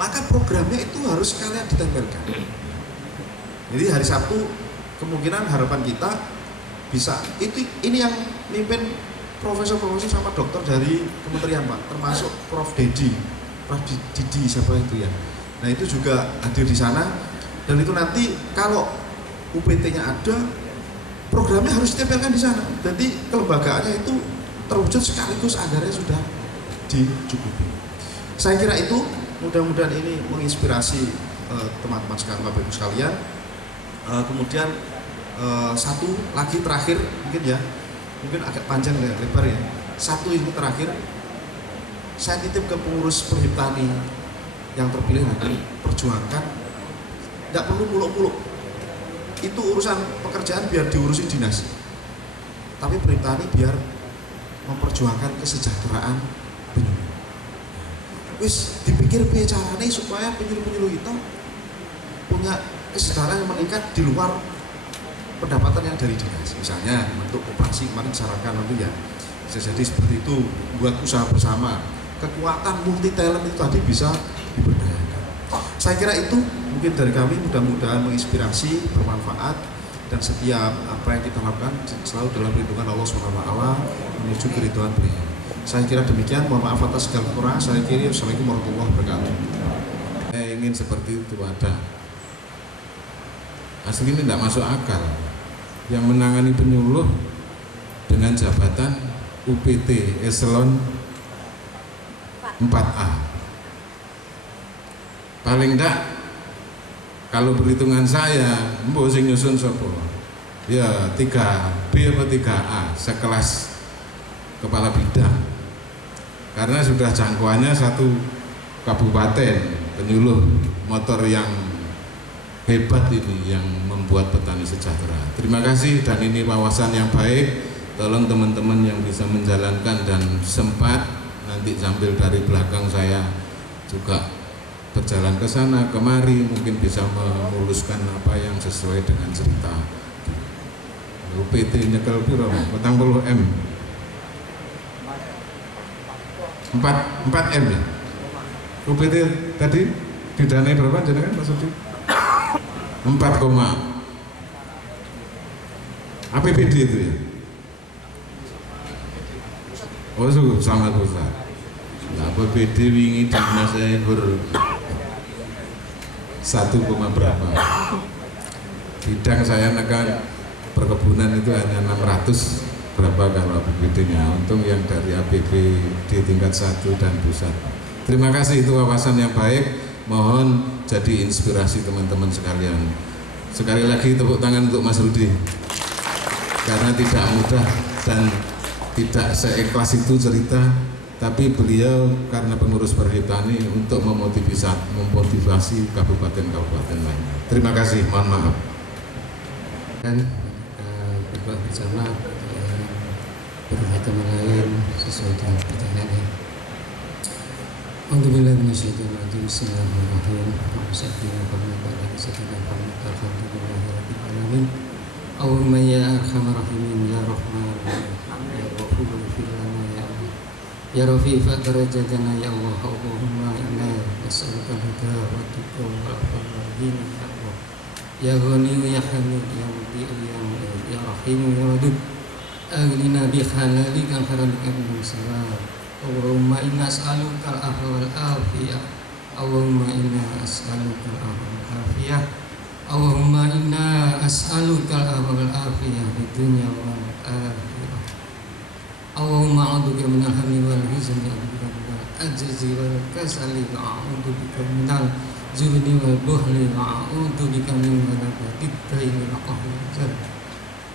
maka programnya itu harus sekalian ditempelkan. Jadi hari Sabtu kemungkinan harapan kita bisa ini yang mimpin profesor-profesor sama dokter dari kementerian Pak, termasuk Prof Didi siapa itu ya. Nah itu juga hadir di sana dan itu nanti kalau UPT-nya ada, programnya harus ditempelkan di sana. Jadi kelembagaannya itu terwujud sekaligus anggarannya sudah dicukupi. Saya kira itu mudah-mudahan ini menginspirasi teman-teman sekalian, Bapak Ibu sekalian. Kemudian satu lagi terakhir mungkin agak panjang ya, lebar ya. Satu ini terakhir, saya titip ke pengurus Perhiptani yang terpilih nanti, perjuangkan, nggak perlu muluk-muluk. Itu urusan pekerjaan biar diurusi dinas. Tapi Perhiptani biar memperjuangkan kesejahteraan penyuluh. Wis dipikir piye carane supaya penyuluh-penyuluh kita punya kesejahteraan yang meningkat di luar pendapatan yang dari dinas. Misalnya bentuk koperasi kemarin disarankan nanti ya bisa jadi seperti itu, buat usaha bersama, kekuatan multi talent itu tadi bisa diberdayakan. Saya kira itu mungkin dari kami, mudah-mudahan menginspirasi, bermanfaat, dan setiap apa yang kita lakukan selalu dalam lindungan Allah SWT menuju keridhaan beliau. Saya kira demikian, mohon maaf atas segala kekurangan. Saya kira Assalamualaikum warahmatullahi wabarakatuh. Saya ingin seperti itu ada. Asli ini tidak masuk akal. Yang menangani penyuluh dengan jabatan UPT Eselon 4A. Paling tidak kalau perhitungan saya, mbok sing nyusun sapa? Ya 3B atau 3A, sekelas kepala bidang. Karena sudah jangkauannya satu kabupaten penyuluh motor yang hebat ini yang membuat petani sejahtera. Terima kasih, dan ini wawasan yang baik. Tolong teman-teman yang bisa menjalankan dan sempat nanti sambil dari belakang saya juga berjalan ke sana kemari mungkin bisa memuluskan apa yang sesuai dengan cerita. UPT nyekel piro 40 M 4 M ya. UPT tadi didanai berapa jenengan maksudnya? 4, APBD itu ya. Oh sangat besar. Nah, APBD wingi dinas saya 1, berapa. Bidang saya nekan perkebunan itu hanya 600 berapa kalau APBD-nya. Untung yang dari APBD tingkat 1 dan pusat. Terima kasih, itu wawasan yang baik. Mohon jadi inspirasi teman-teman sekalian. Sekali lagi tepuk tangan untuk Mas Rudi, karena tidak mudah dan tidak seikhlas itu cerita, tapi beliau karena pengurus Perhiptani untuk memotivasi kabupaten-kabupaten lainnya. Terima kasih, mohon maaf. Dan berdoa bersama berkata melayan sesuai dengan pertanyaannya. Alhamdulillah minasyaitonirrajim. Bismillahirrahmanirrahim. Alhamdulillahirrahmanirrahim. Allahumma ya arhamar rahimin ya rahman ya ghafur ighfir lana ya Allah ya rafi'a darajatana ya Allah. Allahumma inna nas'aluka al-huda wa tuqa wal afwa ya Allah ya ghani ya hamid ya mudi ya rahim ya wadud aghlina bi halalika haramika min salam. Allahumma inna as'aluka al-afwa wal afiyah. Allahumma inna as'aluka al-afwa wal afiyah Allahumma inna as'aluka al-afwa wal afiyah fid dunya wal akhirah. Allahumma a'udzubika minal hammi wal huzni wal ajzi wal kasali wa a'udzubika minal jubni wal buhli wa a'udzubika min ghalabati ad-daini wa qahri al-rijal.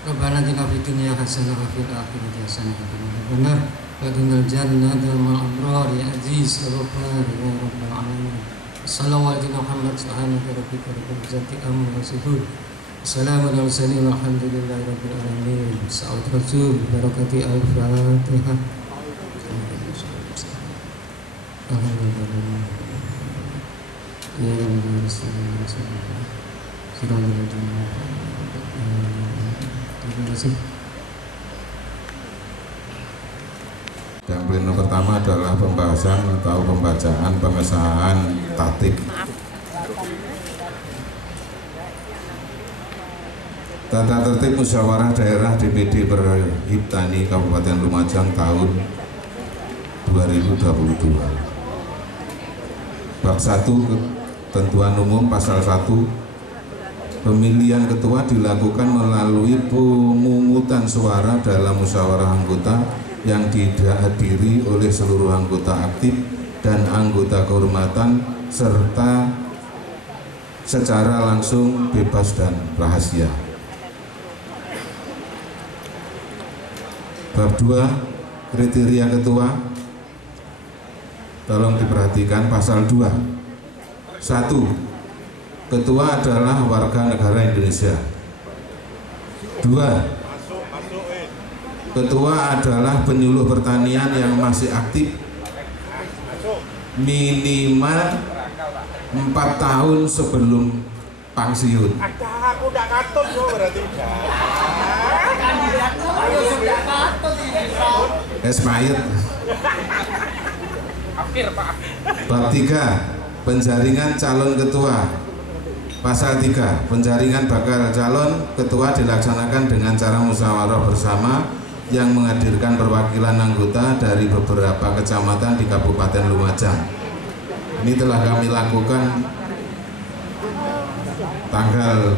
Rabbana atina fid dunya hasanah wa fil akhirati hasanah wa qina adzaban nar. Wa adkhilnal jannata ma'al abrar ya aziz ya ghaffar ya rabbal alamin. Sallallahu alaihi Muhammad subhanaka rabbika rabbil izzati amma yasifun. Assalamu ala mursalin walhamdulillahi rabbil alamin. Sa'ud rasul barakati al-fatihah. Ya terima kasih. Yang pleno pertama adalah pembahasan atau pembacaan pengesahan tatib. Tata tertib musyawarah daerah DPD Perhiptani Kabupaten Lumajang tahun 2022. Bab 1 Ketentuan Umum Pasal 1. Pemilihan ketua dilakukan melalui pemungutan suara dalam musyawarah anggota yang dihadiri oleh seluruh anggota aktif dan anggota kehormatan serta secara langsung, bebas dan rahasia. Bab 2 Kriteria ketua. Tolong diperhatikan pasal 2. 1. Ketua adalah warga negara Indonesia. 2. Ketua adalah penyuluh pertanian yang masih aktif minimal 4 tahun sebelum pensiun. Aku udah katut kok berarti. Expired. Bab 3 Penjaringan calon ketua. Pasal 3 Penjaringan bakal calon ketua dilaksanakan dengan cara musyawarah bersama yang menghadirkan perwakilan anggota dari beberapa kecamatan di Kabupaten Lumajang. Ini telah kami lakukan tanggal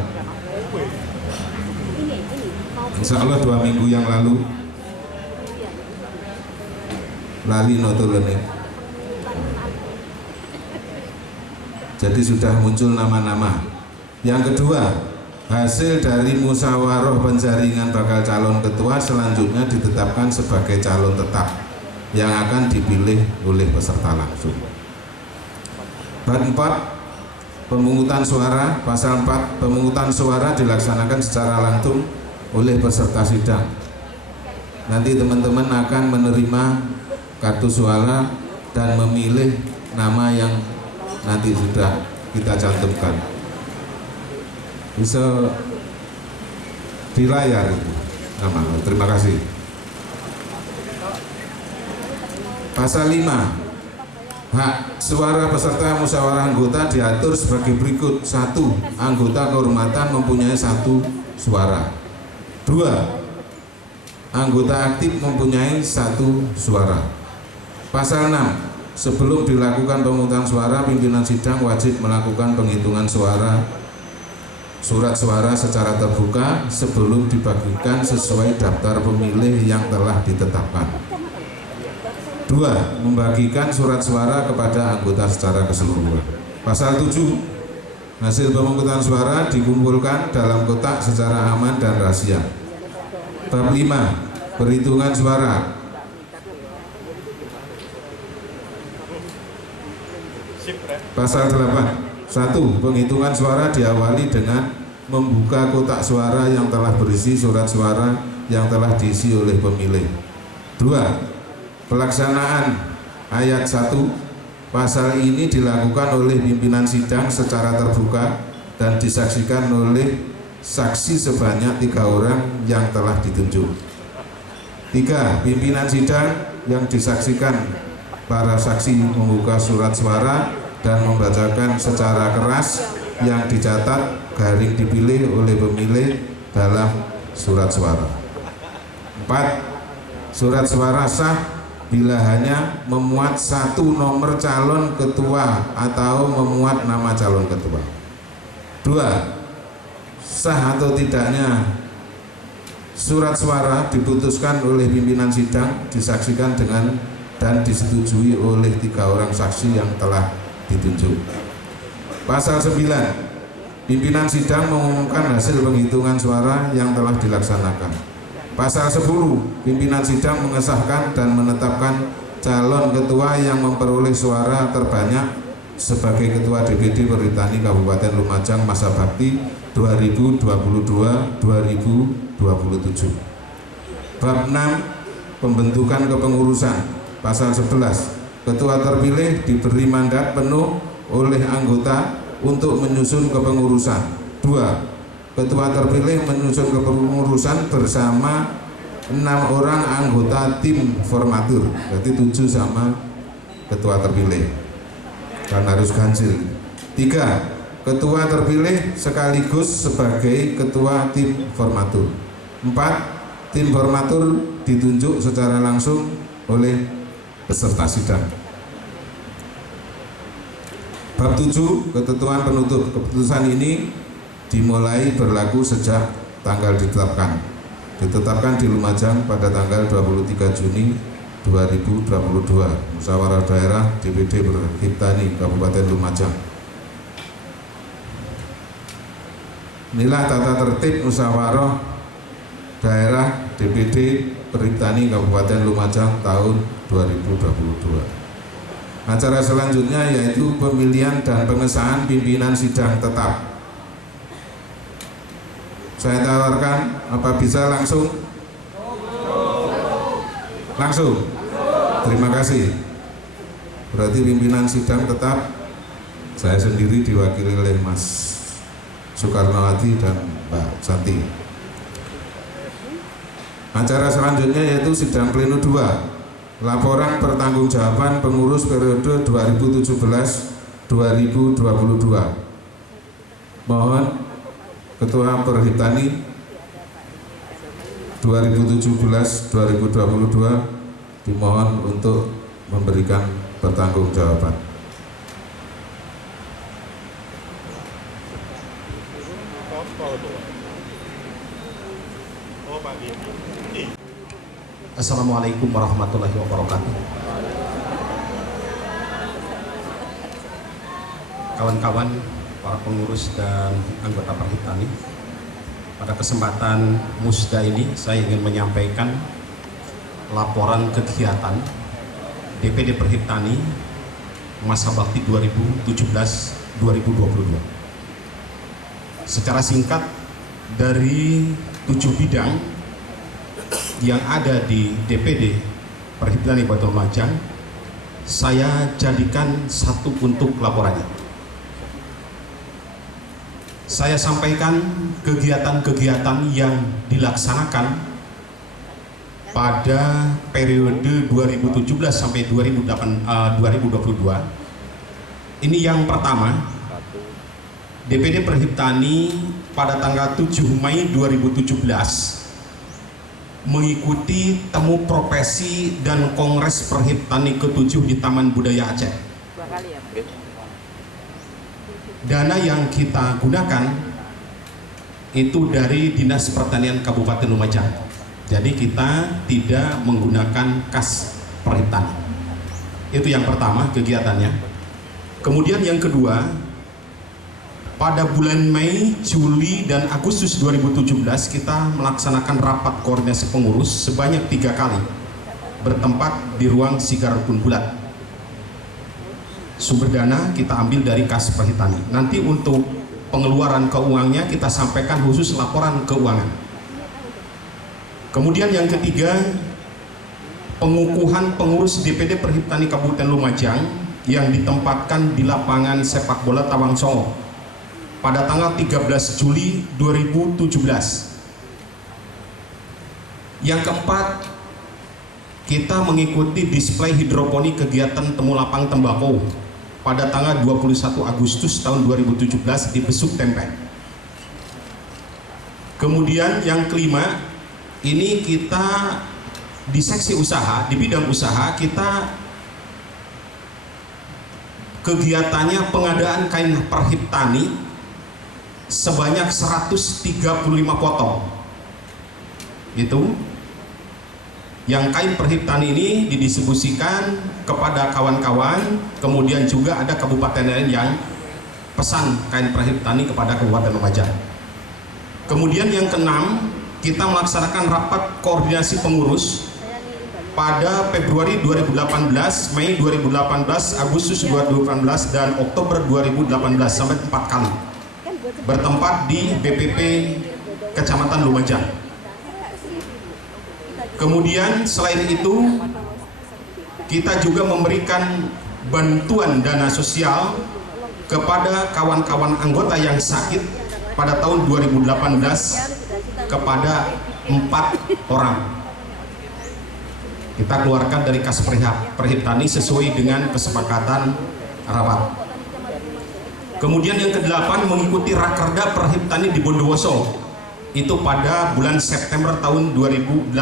insya Allah 2 minggu yang lalu. Lali notulene. Jadi sudah muncul nama-nama. Yang kedua, hasil dari musyawarah penjaringan bakal calon ketua selanjutnya ditetapkan sebagai calon tetap yang akan dipilih oleh peserta langsung. Bab 4 Pemungutan suara. Pasal 4 Pemungutan suara dilaksanakan secara langsung oleh peserta sidang. Nanti teman-teman akan menerima kartu suara dan memilih nama yang nanti sudah kita cantumkan. Bisa di layar itu nama. Terima kasih. Pasal 5 Hak suara peserta musyawarah anggota diatur sebagai berikut. 1. Anggota kehormatan mempunyai 1 suara. 2. Anggota aktif mempunyai 1 suara. Pasal 6 Sebelum dilakukan pemungutan suara, pimpinan sidang wajib melakukan penghitungan surat suara secara terbuka sebelum dibagikan sesuai daftar pemilih yang telah ditetapkan. 2. Membagikan surat suara kepada anggota secara keseluruhan. Pasal 7 Hasil pemungutan suara dikumpulkan dalam kotak secara aman dan rahasia. Bab 5 Perhitungan suara. Pasal 8 1. Penghitungan suara diawali dengan membuka kotak suara yang telah berisi surat suara yang telah diisi oleh pemilih. 2. Pelaksanaan ayat 1 pasal ini dilakukan oleh pimpinan sidang secara terbuka dan disaksikan oleh saksi sebanyak 3 orang yang telah ditunjuk. 3. Pimpinan sidang yang disaksikan para saksi membuka surat suara dan membacakan secara keras yang dicatat garing dipilih oleh pemilih dalam surat suara. 4. Surat suara sah bila hanya memuat 1 nomor calon ketua atau memuat nama calon ketua. 2. sah atau tidaknya surat suara diputuskan oleh pimpinan sidang disaksikan dengan dan disetujui oleh 3 orang saksi yang telah ditunjuk. Pasal 9, pimpinan sidang mengumumkan hasil penghitungan suara yang telah dilaksanakan. Pasal 10, pimpinan sidang mengesahkan dan menetapkan calon ketua yang memperoleh suara terbanyak sebagai ketua DPD Perhutani Kabupaten Lumajang masa bakti 2022-2027. Bab 6, pembentukan kepengurusan. Pasal 11, ketua terpilih diberi mandat penuh oleh anggota untuk menyusun kepengurusan. 2, ketua terpilih menyusun kepengurusan bersama 6 orang anggota tim formatur, berarti 7 sama ketua terpilih, kan harus ganjil. 3, ketua terpilih sekaligus sebagai ketua tim formatur. 4, tim formatur ditunjuk secara langsung oleh peserta sidang. Bab 7, ketentuan penutup. Keputusan ini dimulai berlaku sejak tanggal ditetapkan di Lumajang pada tanggal 23 Juni 2022. Musyawarah daerah DPD Perhutani Kabupaten Lumajang. Inilah tata tertib musyawarah daerah DPD Perhutani Kabupaten Lumajang tahun 2022. Acara selanjutnya yaitu pemilihan dan pengesahan pimpinan sidang tetap. Saya tawarkan, apa bisa langsung? Langsung. Terima kasih. Berarti pimpinan sidang tetap saya sendiri diwakili oleh Mas Soekarnowati dan Mbak Santi. Acara selanjutnya yaitu sidang pleno 2, laporan pertanggungjawaban pengurus periode 2017-2022. Mohon Ketua Perhutani 2017-2022 dimohon untuk memberikan pertanggungjawaban. Assalamualaikum warahmatullahi wabarakatuh. Kawan-kawan, para pengurus dan anggota Perhutani, pada kesempatan musda ini saya ingin menyampaikan laporan kegiatan DPD Perhutani masa bakti 2017-2022. Secara singkat, dari 7 bidang yang ada di DPD Perhutani Kabupaten Lumajang, saya jadikan satu untuk laporannya. Saya sampaikan kegiatan-kegiatan yang dilaksanakan pada periode 2017 sampai 2022. Ini yang pertama, DPD Perhutani pada tanggal 7 Mei 2017 mengikuti temu profesi dan Kongres Perhutani ke-7 di Taman Budaya Aceh. Dana yang kita gunakan itu dari Dinas Pertanian Kabupaten Lumajang. Jadi kita tidak menggunakan kas Perhutani. Itu yang pertama kegiatannya. Kemudian yang kedua, pada bulan Mei, Juli, dan Agustus 2017 kita melaksanakan rapat koordinasi pengurus sebanyak 3 kali bertempat di ruang Sigar Rukun Bulat. Sumber dana kita ambil dari kas Perhutani. Nanti untuk pengeluaran keuangannya kita sampaikan khusus laporan keuangan. Kemudian yang ketiga, pengukuhan pengurus DPD Perhutani Kabupaten Lumajang yang ditempatkan di lapangan sepak bola Tawang Songo pada tanggal 13 Juli 2017. Yang keempat, kita mengikuti display hidroponik kegiatan temu lapang tembakau pada tanggal 21 Agustus tahun 2017 di Besuk Tempe. Kemudian yang kelima, ini kita di seksi usaha, di bidang usaha kita kegiatannya pengadaan kain Perhutani sebanyak 135 potong. Itu yang kain perhip tani ini didistribusikan kepada kawan-kawan, kemudian juga ada kabupaten lain yang pesan kain perhip tani kepada Kabupaten Lumajang. Kemudian yang keenam, kita melaksanakan rapat koordinasi pengurus pada Februari 2018, Mei 2018, Agustus 2018, dan Oktober 2018 sampai 4 kali bertempat di BPP Kecamatan Lumajang. Kemudian selain itu kita juga memberikan bantuan dana sosial kepada kawan-kawan anggota yang sakit pada tahun 2018 kepada 4 orang. Kita keluarkan dari kas perhip tani sesuai dengan kesepakatan rapat. Kemudian yang ke-8 mengikuti Rakerda Perhip Tani di Bondowoso, itu pada bulan September tahun 2018.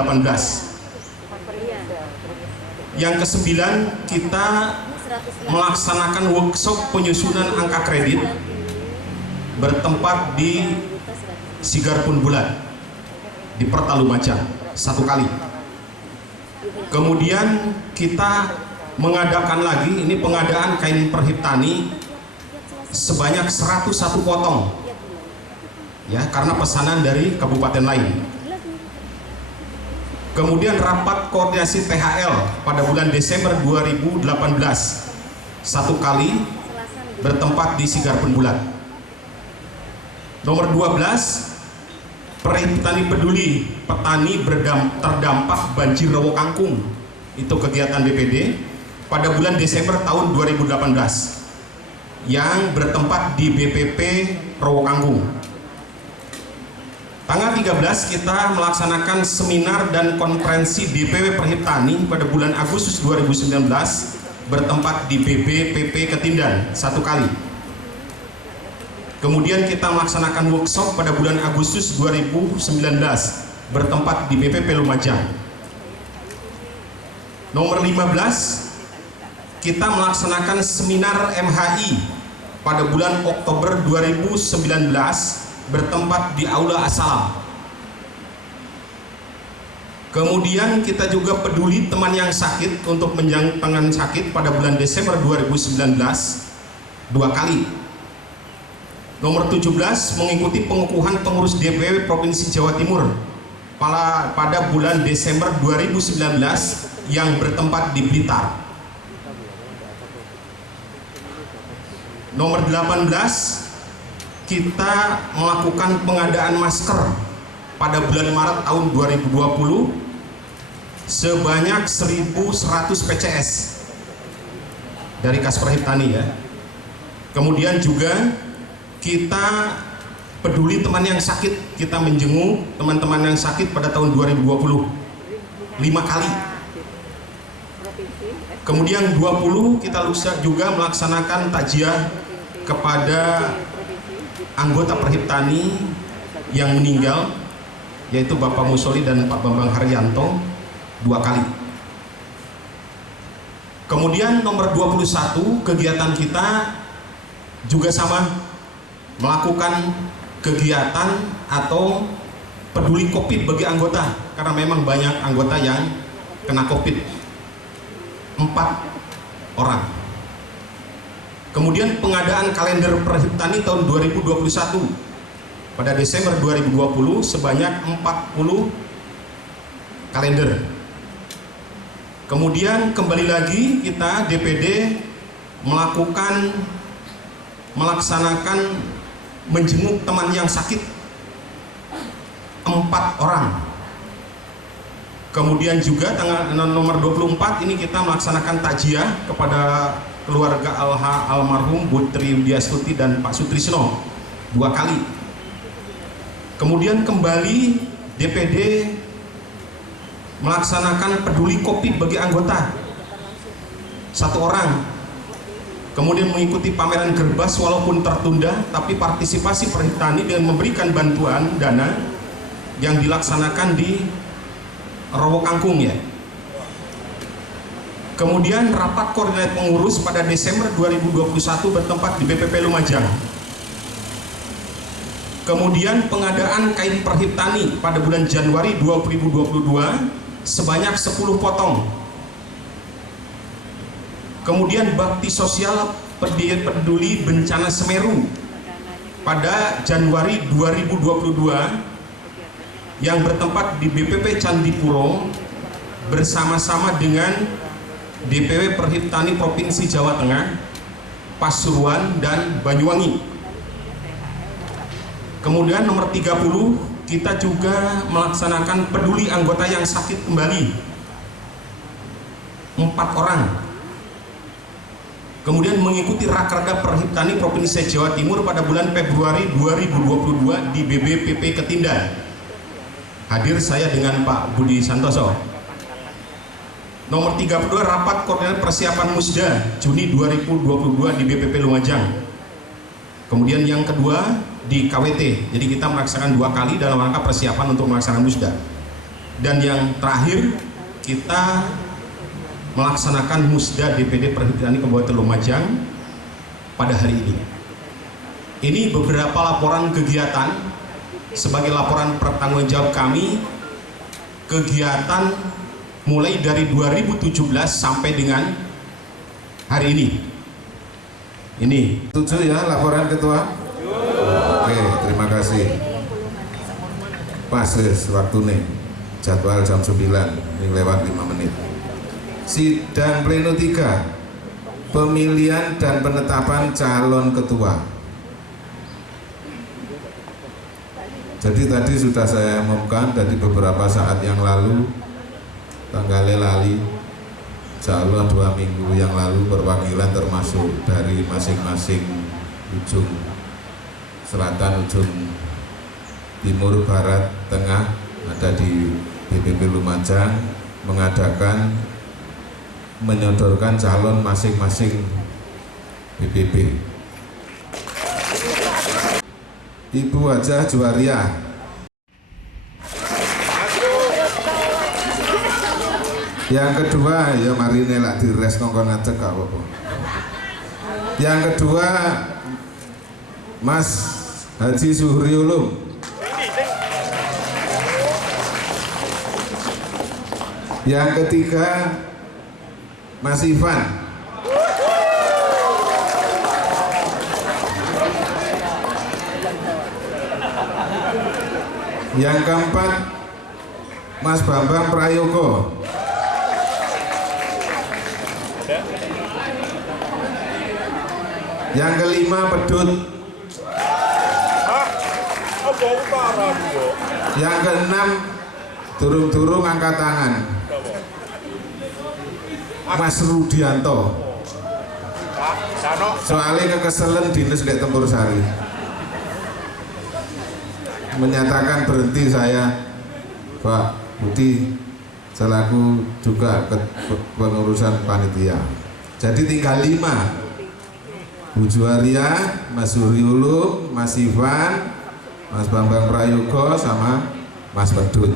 Yang ke-9 kita melaksanakan workshop penyusunan angka kredit bertempat di Sigarpun Bulat di Perta Lumajang 1 kali. Kemudian kita mengadakan lagi, ini pengadaan kain perhip tani sebanyak 101 potong, ya, karena pesanan dari kabupaten lain. Kemudian rapat koordinasi THL pada bulan Desember 2018 1 kali bertempat di Sigarpun Bulat. Nomor 12, Perhip Tani Peduli petani terdampak banjir Rawo Kangkung, itu kegiatan BPD pada bulan Desember tahun 2018 yang bertempat di BPP Rawo Kangkung. Tanggal 13 kita melaksanakan seminar dan konferensi DPW Perhip Tani pada bulan Agustus 2019 bertempat di BBPP Ketindan 1 kali. Kemudian kita melaksanakan workshop pada bulan Agustus 2019 bertempat di BPP Lumajang. Nomor 15, kita melaksanakan seminar MHI pada bulan Oktober 2019 bertempat di Aula Assalam. Kemudian kita juga peduli teman yang sakit untuk menjangkau tangan sakit pada bulan Desember 2019 2 kali. Nomor 17, mengikuti pengukuhan pengurus DPW Provinsi Jawa Timur pada bulan Desember 2019 yang bertempat di Blitar. Nomor 18, kita melakukan pengadaan masker pada bulan Maret tahun 2020 sebanyak 1.100 PCS dari Kas Perhip Tani, ya. Kemudian juga kita peduli teman yang sakit, kita menjenguk teman-teman yang sakit pada tahun 2020 5 kali. Kemudian 20 kita juga melaksanakan takziah kepada anggota Perhip Tani yang meninggal, yaitu Bapak Musoli dan Pak Bambang Haryanto 2 kali. Kemudian nomor 21, kegiatan kita juga sama, melakukan kegiatan atau peduli COVID bagi anggota, karena memang banyak anggota yang kena COVID, 4 orang. Kemudian pengadaan kalender Perhip Tani tahun 2021 pada Desember 2020 sebanyak 40 kalender. Kemudian kembali lagi kita DPD melaksanakan menjenguk teman yang sakit 4 orang. Kemudian juga tanggal nomor 24 ini kita melaksanakan takziah kepada keluarga almarhum Putri Widyastuti dan Pak Sutrisno 2 kali. Kemudian kembali DPD melaksanakan peduli COVID bagi anggota 1 orang. Kemudian mengikuti pameran Gerbas walaupun tertunda, tapi partisipasi Perhip Tani dengan memberikan bantuan dana yang dilaksanakan di Rawo Kangkung, ya. Kemudian rapat koordinasi pengurus pada Desember 2021 bertempat di BPP Lumajang. Kemudian pengadaan kain perhiptani pada bulan Januari 2022 sebanyak 10 potong. Kemudian bakti sosial peduli bencana Semeru pada Januari 2022 yang bertempat di BPP Candipuro bersama-sama dengan DPW Perhiptani Provinsi Jawa Tengah, Pasuruan, dan Banyuwangi. Kemudian nomor 30, kita juga melaksanakan peduli anggota yang sakit kembali 4 orang. Kemudian mengikuti Rakerda Perhiptani Provinsi Jawa Timur pada bulan Februari 2022 di BBPP Ketindan. Hadir saya dengan Pak Budi Santoso. Nomor 32, rapat koordinasi persiapan Musda Juni 2022 di BPP Lumajang. Kemudian yang kedua di KWT, jadi kita melaksanakan 2 kali dalam rangka persiapan untuk melaksanakan Musda. Dan yang terakhir kita melaksanakan Musda DPD Perhiptani Kabupaten Lumajang pada hari ini. Ini beberapa laporan kegiatan sebagai laporan pertanggungjawab kami, kegiatan mulai dari 2017 sampai dengan hari ini. Ini. Setuju ya laporan ketua? Oke, terima kasih. Pas waktu nih, jadwal jam 9, ini lewat 5 menit. Sidang pleno 3, pemilihan dan penetapan calon ketua. Jadi tadi sudah saya umumkan dari beberapa saat yang lalu, tanggalnya lali, insya Allah 2 minggu yang lalu perwakilan termasuk dari masing-masing ujung selatan, ujung timur, barat, tengah ada di BPP Lumajang mengadakan menyodorkan calon masing-masing BPP. Ibu Hajah Juwaria. Yang kedua, ya mari nelak dires nongkon ngajak gak apa-apa. Yang kedua, Mas Haji Zuhri Ulum. Yang ketiga, Mas Ivan. Yang keempat, Mas Bambang Prayogo. Yang kelima, Pedut. Yang keenam, durung-durung angkat tangan, Mas Rudianto. Soalnya kekeselen dinas di Tempur Sari. Menyatakan berhenti saya, Pak Budi, selaku juga pengurusan panitia. Jadi tinggal 5, Bu Juwaria, Mas Zuhri Ulum, Mas Ivan, Mas Bambang Prayogo, sama Mas Pedut.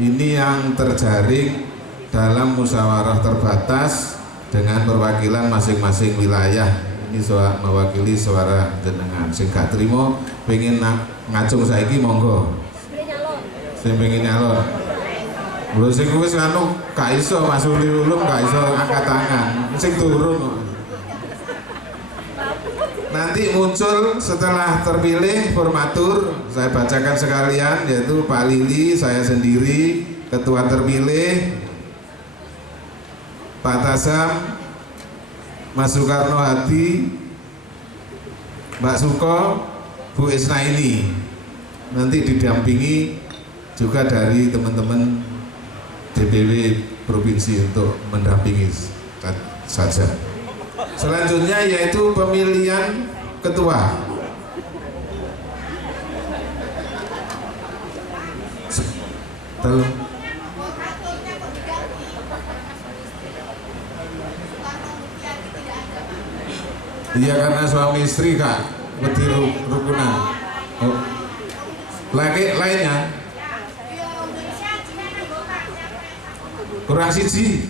Ini yang terjaring dalam musyawarah terbatas dengan perwakilan masing-masing wilayah. Ini mewakili suara jenengan. Sing gak trimo pengen ngacung saiki monggo. Sing pengen nyalon. Lho sing wis anu gak iso Mas Zuhri Ulum gak iso angkat tangan. Sing turun. Nanti muncul setelah terpilih formatur, saya bacakan sekalian, yaitu Pak Lili, saya sendiri, ketua terpilih, Pak Tasam, Mas Soekarno Hadi, Mbak Suko, Bu Isnaini. Nanti didampingi juga dari teman-teman DPW Provinsi untuk mendampingi saja. Selanjutnya yaitu pemilihan ketua. Iya karena suami istri kak, wedi rukunan. Oh. Lagi lainnya kurang siji.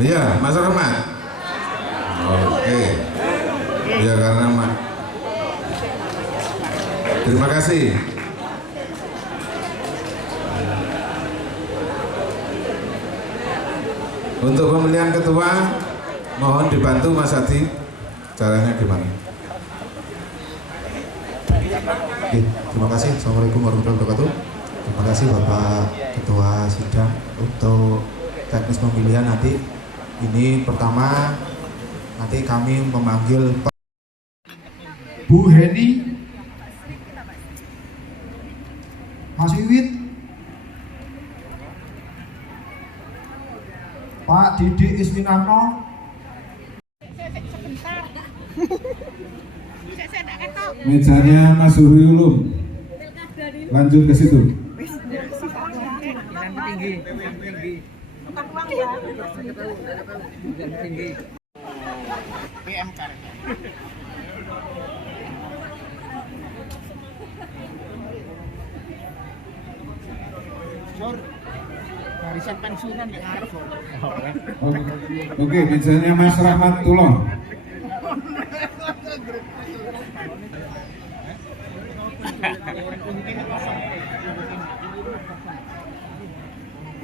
Iya, Mas Rahmat. Oke. Ya karena Mas. Terima kasih. Untuk pemilihan ketua, mohon dibantu Mas Adi. Caranya gimana? Oke, terima kasih. Assalamualaikum warahmatullahi wabarakatuh. Terima kasih Bapak Ketua Sidang untuk teknis pemilihan nanti. Ini pertama nanti kami memanggil Bu Heni, Mas Wiwit, Pak Didi Isminarno, Mejanya Mas Huriulum. Lanjut ke situ. Barisan pensiunan ya harus. Oke, mejanya Mas Rahmatullah.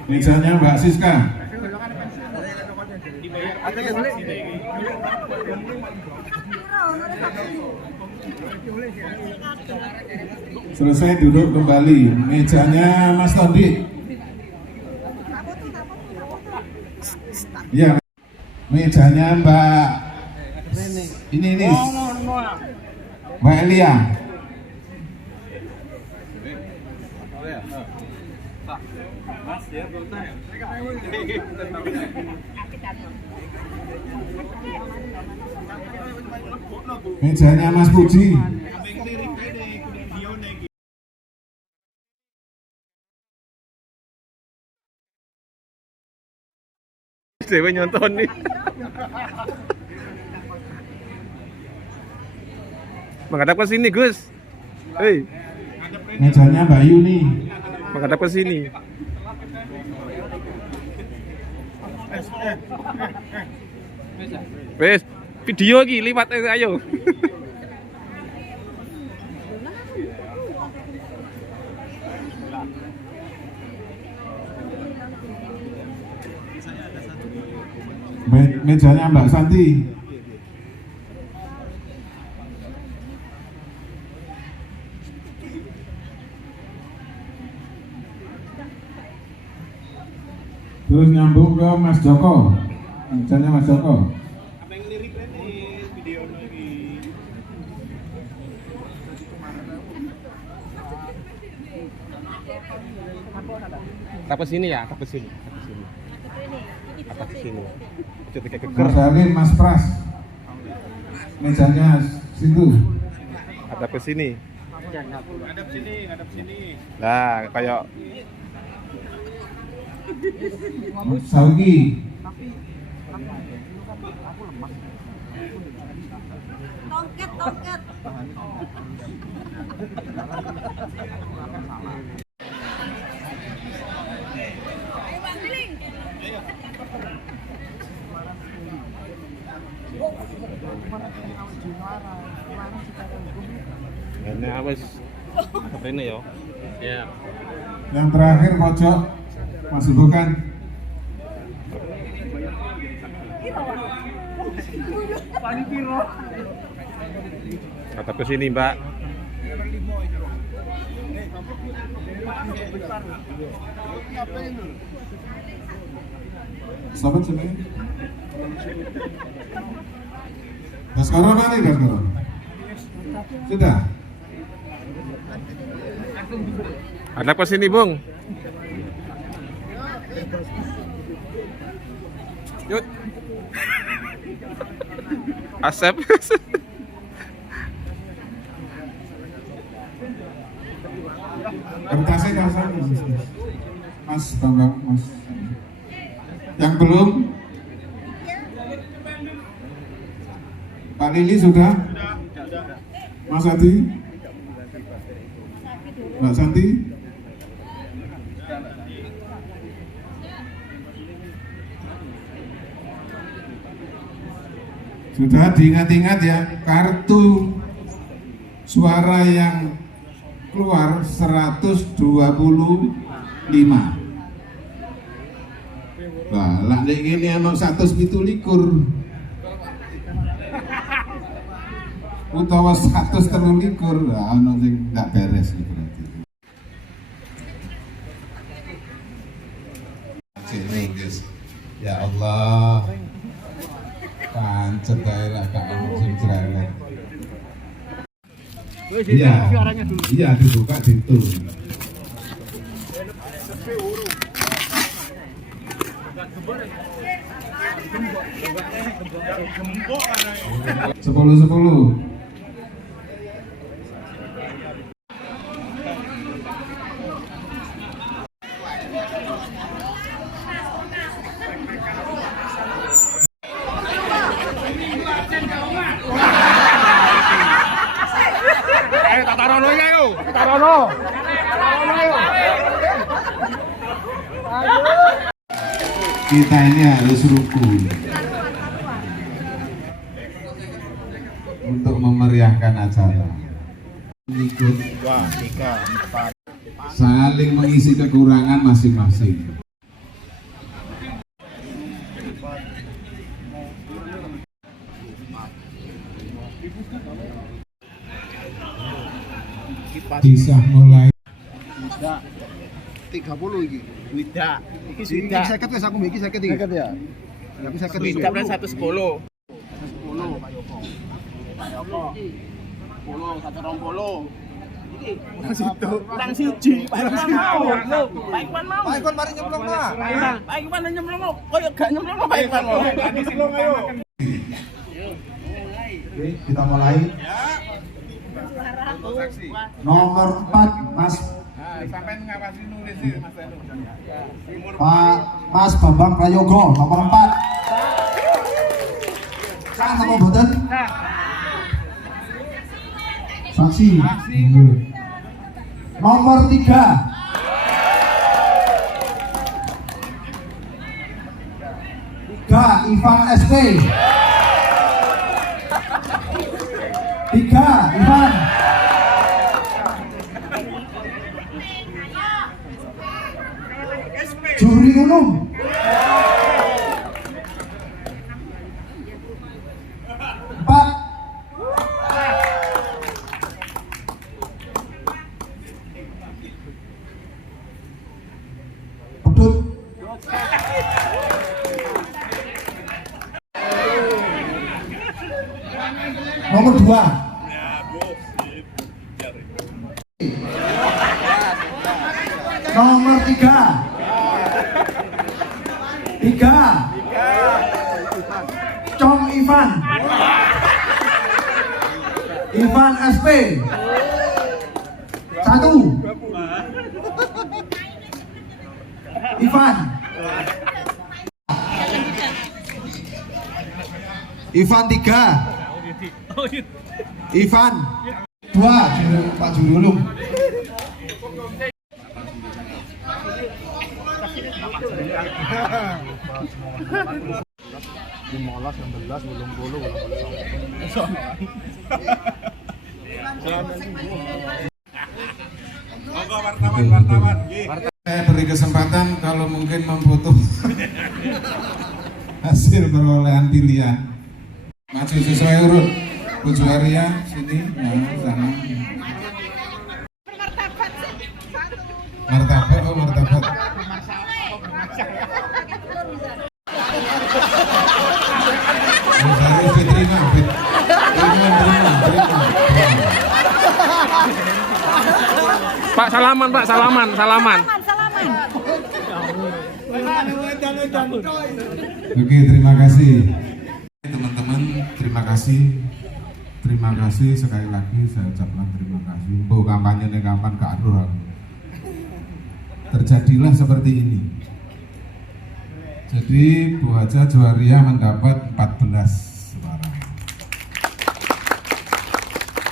Mejanya Mbak Siska. Selesai duduk kembali. Mejanya Mas Tondi. Ya, mejanya Mbak ini Mbak Elia. Mejanya Mas Puji. Dewe nyonton nih. Menghadap ke sini, Gus. Hei, Mejanya Mbak Yuni. menghadap ke sini. Wes, video lagi liwat ayo. Mejanya Mbak Santi. Terus nyambung ke Mas Joko. Mejanya Mas Joko. Apa sini ya? Apa sini? Apa sini? Mas Alin, Mas Pras. Mejanya situ. Hadap ke sini. Nah, kayak Saugi. Tongket. ini awas apa ini ya? Ya. Yang terakhir pojok masih bukan. Hadap ke sini, Mbak. Sobat sini. Baskoro mana nih Baskoro? Sudah. Hadap ke sini, Bung. Yuk. Asep. Kertasnya kasar, Mas Bambang, Mas. Yang belum? Pak Lili sudah? Mas Adi? Mbak Santi? Sudah diingat-ingat ya, kartu suara yang keluar 125. Wah, lah nek ngene ana 127. Utawa 123, ana sing ndak beres iki berarti. Ya Allah, pancet ae lah gak ono sing cerewet. Iya, dibuka situ. Sepuluh. Kita ini harus rukun untuk memeriahkan acara. Ikut saling mengisi kekurangan masing-masing. Bisa mulai 30 iki. Widak. Iki 50 wis aku iki 50 iki. 50 ya. Tapi 50 widak berarti 110. 110 Pak Yoko. Pak Yoko. 10 120. Iki situ. Nang siji. Pak Iwan mau. Pak Iwan mari nyemplung, Pak. Pak Iwan nyemplung. Koyo gak nyemplung Pak Iwan. Tadi nyemplung ayo. Oke, kita mulai. Nomor 4, Mas. Sampai ngawasi nulis Mas Eno. Mas Bambang Prayogo, nomor 4. Sang nomor boten? Saksi. Nomor 3. Ivan SP. 3 Ivan. Juri umum. 4. Pedut. Nomor 2. Nomor 3. 3. Cong Ivan. Ivan SP. 1. Ivan. Ivan 3. Ivan 2. Pak Jurulung. Dimolas 16 belum. wartawan. Saya beri kesempatan kalau mungkin memfoto hasil perolehan pilihan. Maju sesuai urut. Bu Juwaria sini, sana. Martabat, martabat. Harus diterima, terima. Pak, salaman. Oke, terima kasih. Teman-teman, terima kasih sekali lagi saya ucapkan terima kasih. Bu kampanye nih kapan gak aduh. Terjadilah seperti ini. Jadi Bu Haja Juwaria mendapat 14 suara.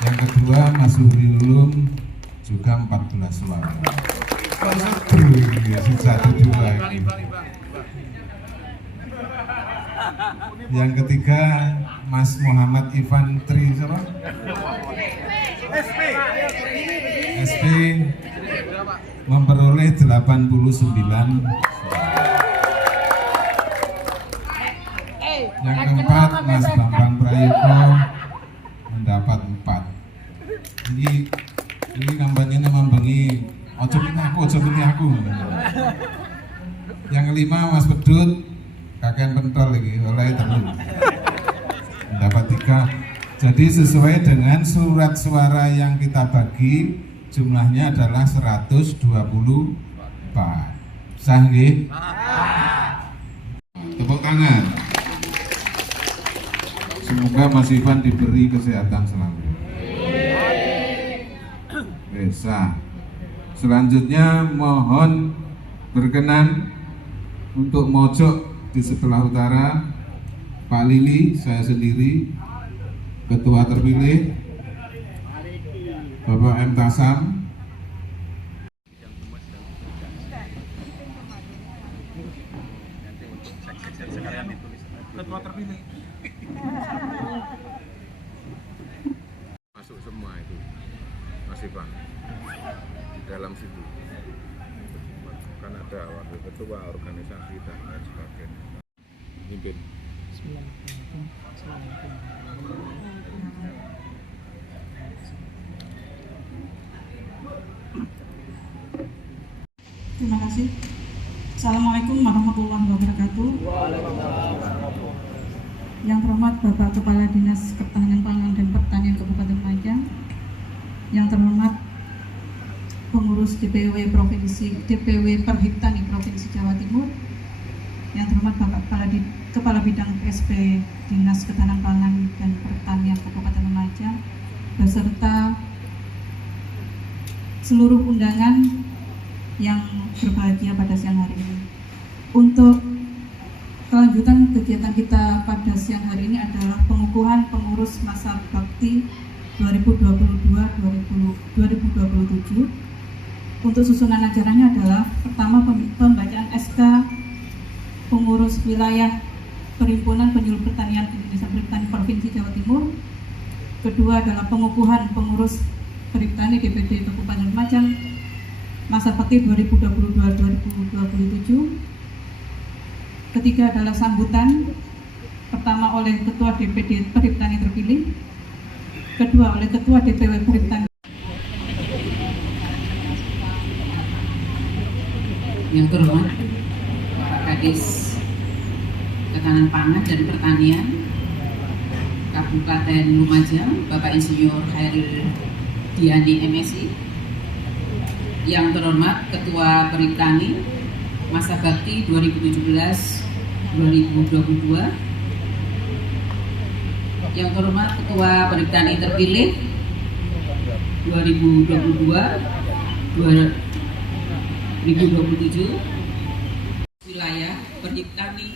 Yang kedua Mas Huriulum juga 14 suara. Satu dua ini. Yang ketiga Mas Muhammad Ivan Tri siapa? SP memperoleh 89. Yang keempat Mas Bambang Prayogo mendapat 4. Ini kampanyenya membangi ojo pilih aku. Yang kelima Mas Pedut kakek pentol lagi oleh temen mendapat 3. Jadi sesuai dengan surat suara yang kita bagi jumlahnya adalah 124. Sah nggih? Tepuk tangan. Semoga Mas Ivan diberi kesehatan selalu. Sah. Selanjutnya mohon berkenan untuk mojok di sebelah utara Pak Lili, saya sendiri, ketua terpilih Bapak M. Tasam, Ketua terpilih. masuk semua itu Mas Ivan di dalam situ kan ada wakil ketua organisasi dan lain sebagainya. Mimpin. Terima kasih. Assalamualaikum warahmatullahi wabarakatuh. Yang terhormat Bapak Kepala Dinas Ketahanan Pangan dan Pertanian Kabupaten Lumajang, yang terhormat pengurus DPW Perhiptani Provinsi Jawa Timur, yang terhormat Bapak Kepala Bidang SP Dinas Ketahanan Pangan dan Pertanian Kabupaten Lumajang, beserta seluruh undangan yang berbahagia pada siang hari ini. Untuk kelanjutan kegiatan kita pada siang hari ini adalah pengukuhan pengurus masa bakti 2022-2027. Untuk susunan acaranya adalah pertama pembacaan SK pengurus wilayah Perhimpunan Penyuluh Pertanian Indonesia Perhiptani Provinsi Jawa Timur. Kedua adalah pengukuhan pengurus Perhiptani DPD Kabupaten Lumajang masa bakti 2022-2027. Ketiga adalah sambutan, pertama oleh Ketua DPD Perhiptani terpilih, kedua oleh Ketua DPW Perhiptani. Yang terhormat Bapak Kadis Ketahanan Pangan dan Pertanian Kabupaten Lumajang, Bapak Insinyur Khairil Diani MSI. Yang terhormat Ketua Perhiptani masa bakti 2017-2022. Yang terhormat Ketua Perhiptani terpilih 2022-2027 wilayah Perhiptani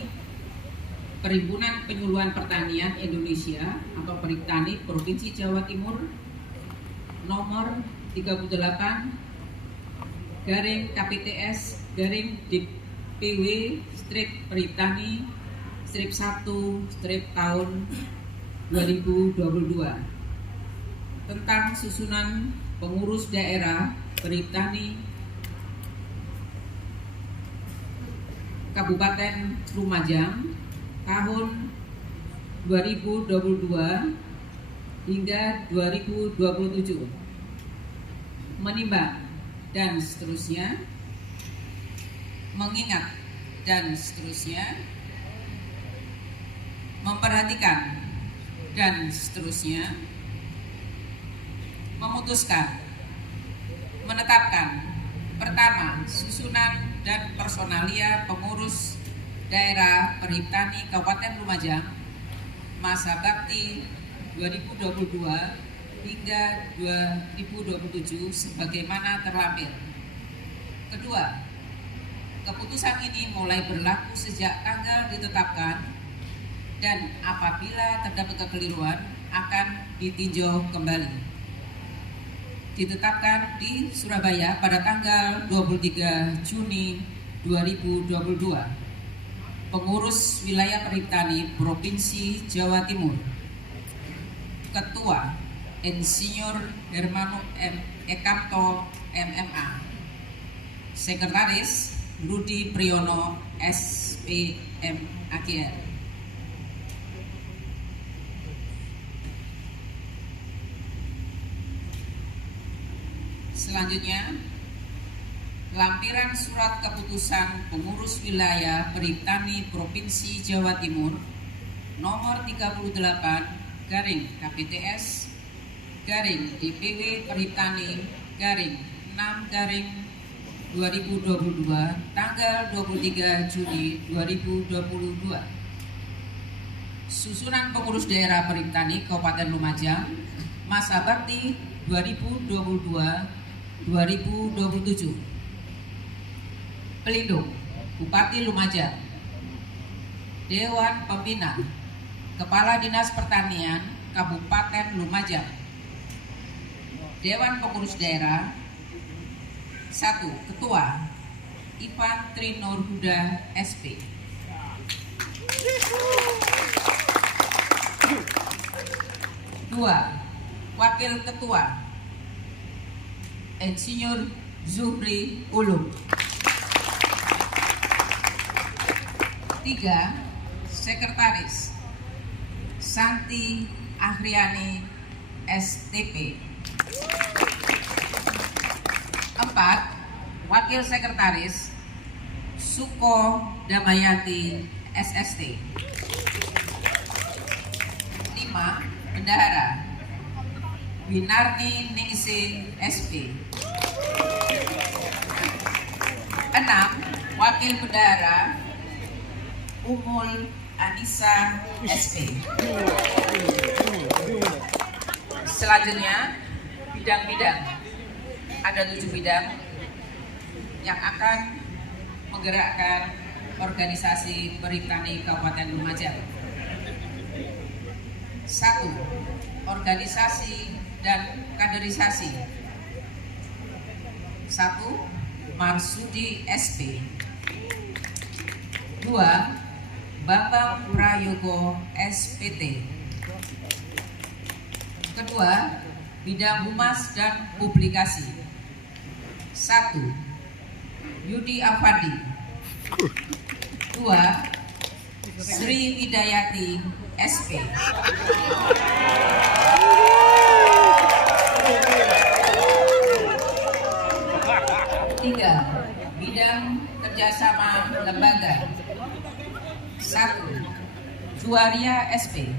Perhimpunan Penyuluhan Pertanian Indonesia atau Perhiptani Provinsi Jawa Timur nomor 38 garing KPTS garing DPW strip Perhiptani strip 1 strip tahun 2022 tentang susunan pengurus daerah Perhiptani Kabupaten Lumajang tahun 2022 hingga 2027, menimbang dan seterusnya, mengingat dan seterusnya, memperhatikan dan seterusnya, memutuskan, menetapkan pertama susunan dan personalia pengurus daerah Perhiptani Kabupaten Lumajang masa bakti 2022 hingga 2027 sebagaimana terlampir. Kedua, keputusan ini mulai berlaku sejak tanggal ditetapkan dan apabila terdapat kekeliruan akan ditinjau kembali. Ditetapkan di Surabaya pada tanggal 23 Juni 2022. Pengurus wilayah Perhiptani Provinsi Jawa Timur Ketua Insinyur Hermano Ekamto MMA. Sekretaris Rudi Priyono SPM AGR. Selanjutnya, lampiran surat keputusan pengurus wilayah Perhiptani Provinsi Jawa Timur nomor 38 garing KPTS garing DPW Perhiptani garing 6 garing 2022 tanggal 23 Juni 2022. Susunan pengurus daerah Perhiptani Kabupaten Lumajang masa bakti 2022-2027. Pelindung Bupati Lumajang, Dewan Pembina, Kepala Dinas Pertanian Kabupaten Lumajang, Dewan Pengurus Daerah. 1. Ketua Ivan Trinurhuda SP. 2. Wakil Ketua Insinyur Zuhri Ulum. 3. Sekretaris Santi Ahriani STP. 4. Wakil Sekretaris Suko Damayanti SST. 5. Bendahara Winardi Ningsih SP. 6. Wakil Bendahara Umul Anissa SP. Selanjutnya, bidang-bidang. Ada 7 bidang yang akan menggerakkan organisasi Perhiptani Kabupaten Lumajang. 1. Organisasi dan kaderisasi. 1. Marsudi SP. 2. Bambang Prayogo SPT. Kedua, bidang humas dan publikasi. 1. Yudi Afandi. 2. Sri Widayati SP. 3. Bidang kerjasama lembaga. 1. Juwaria SP.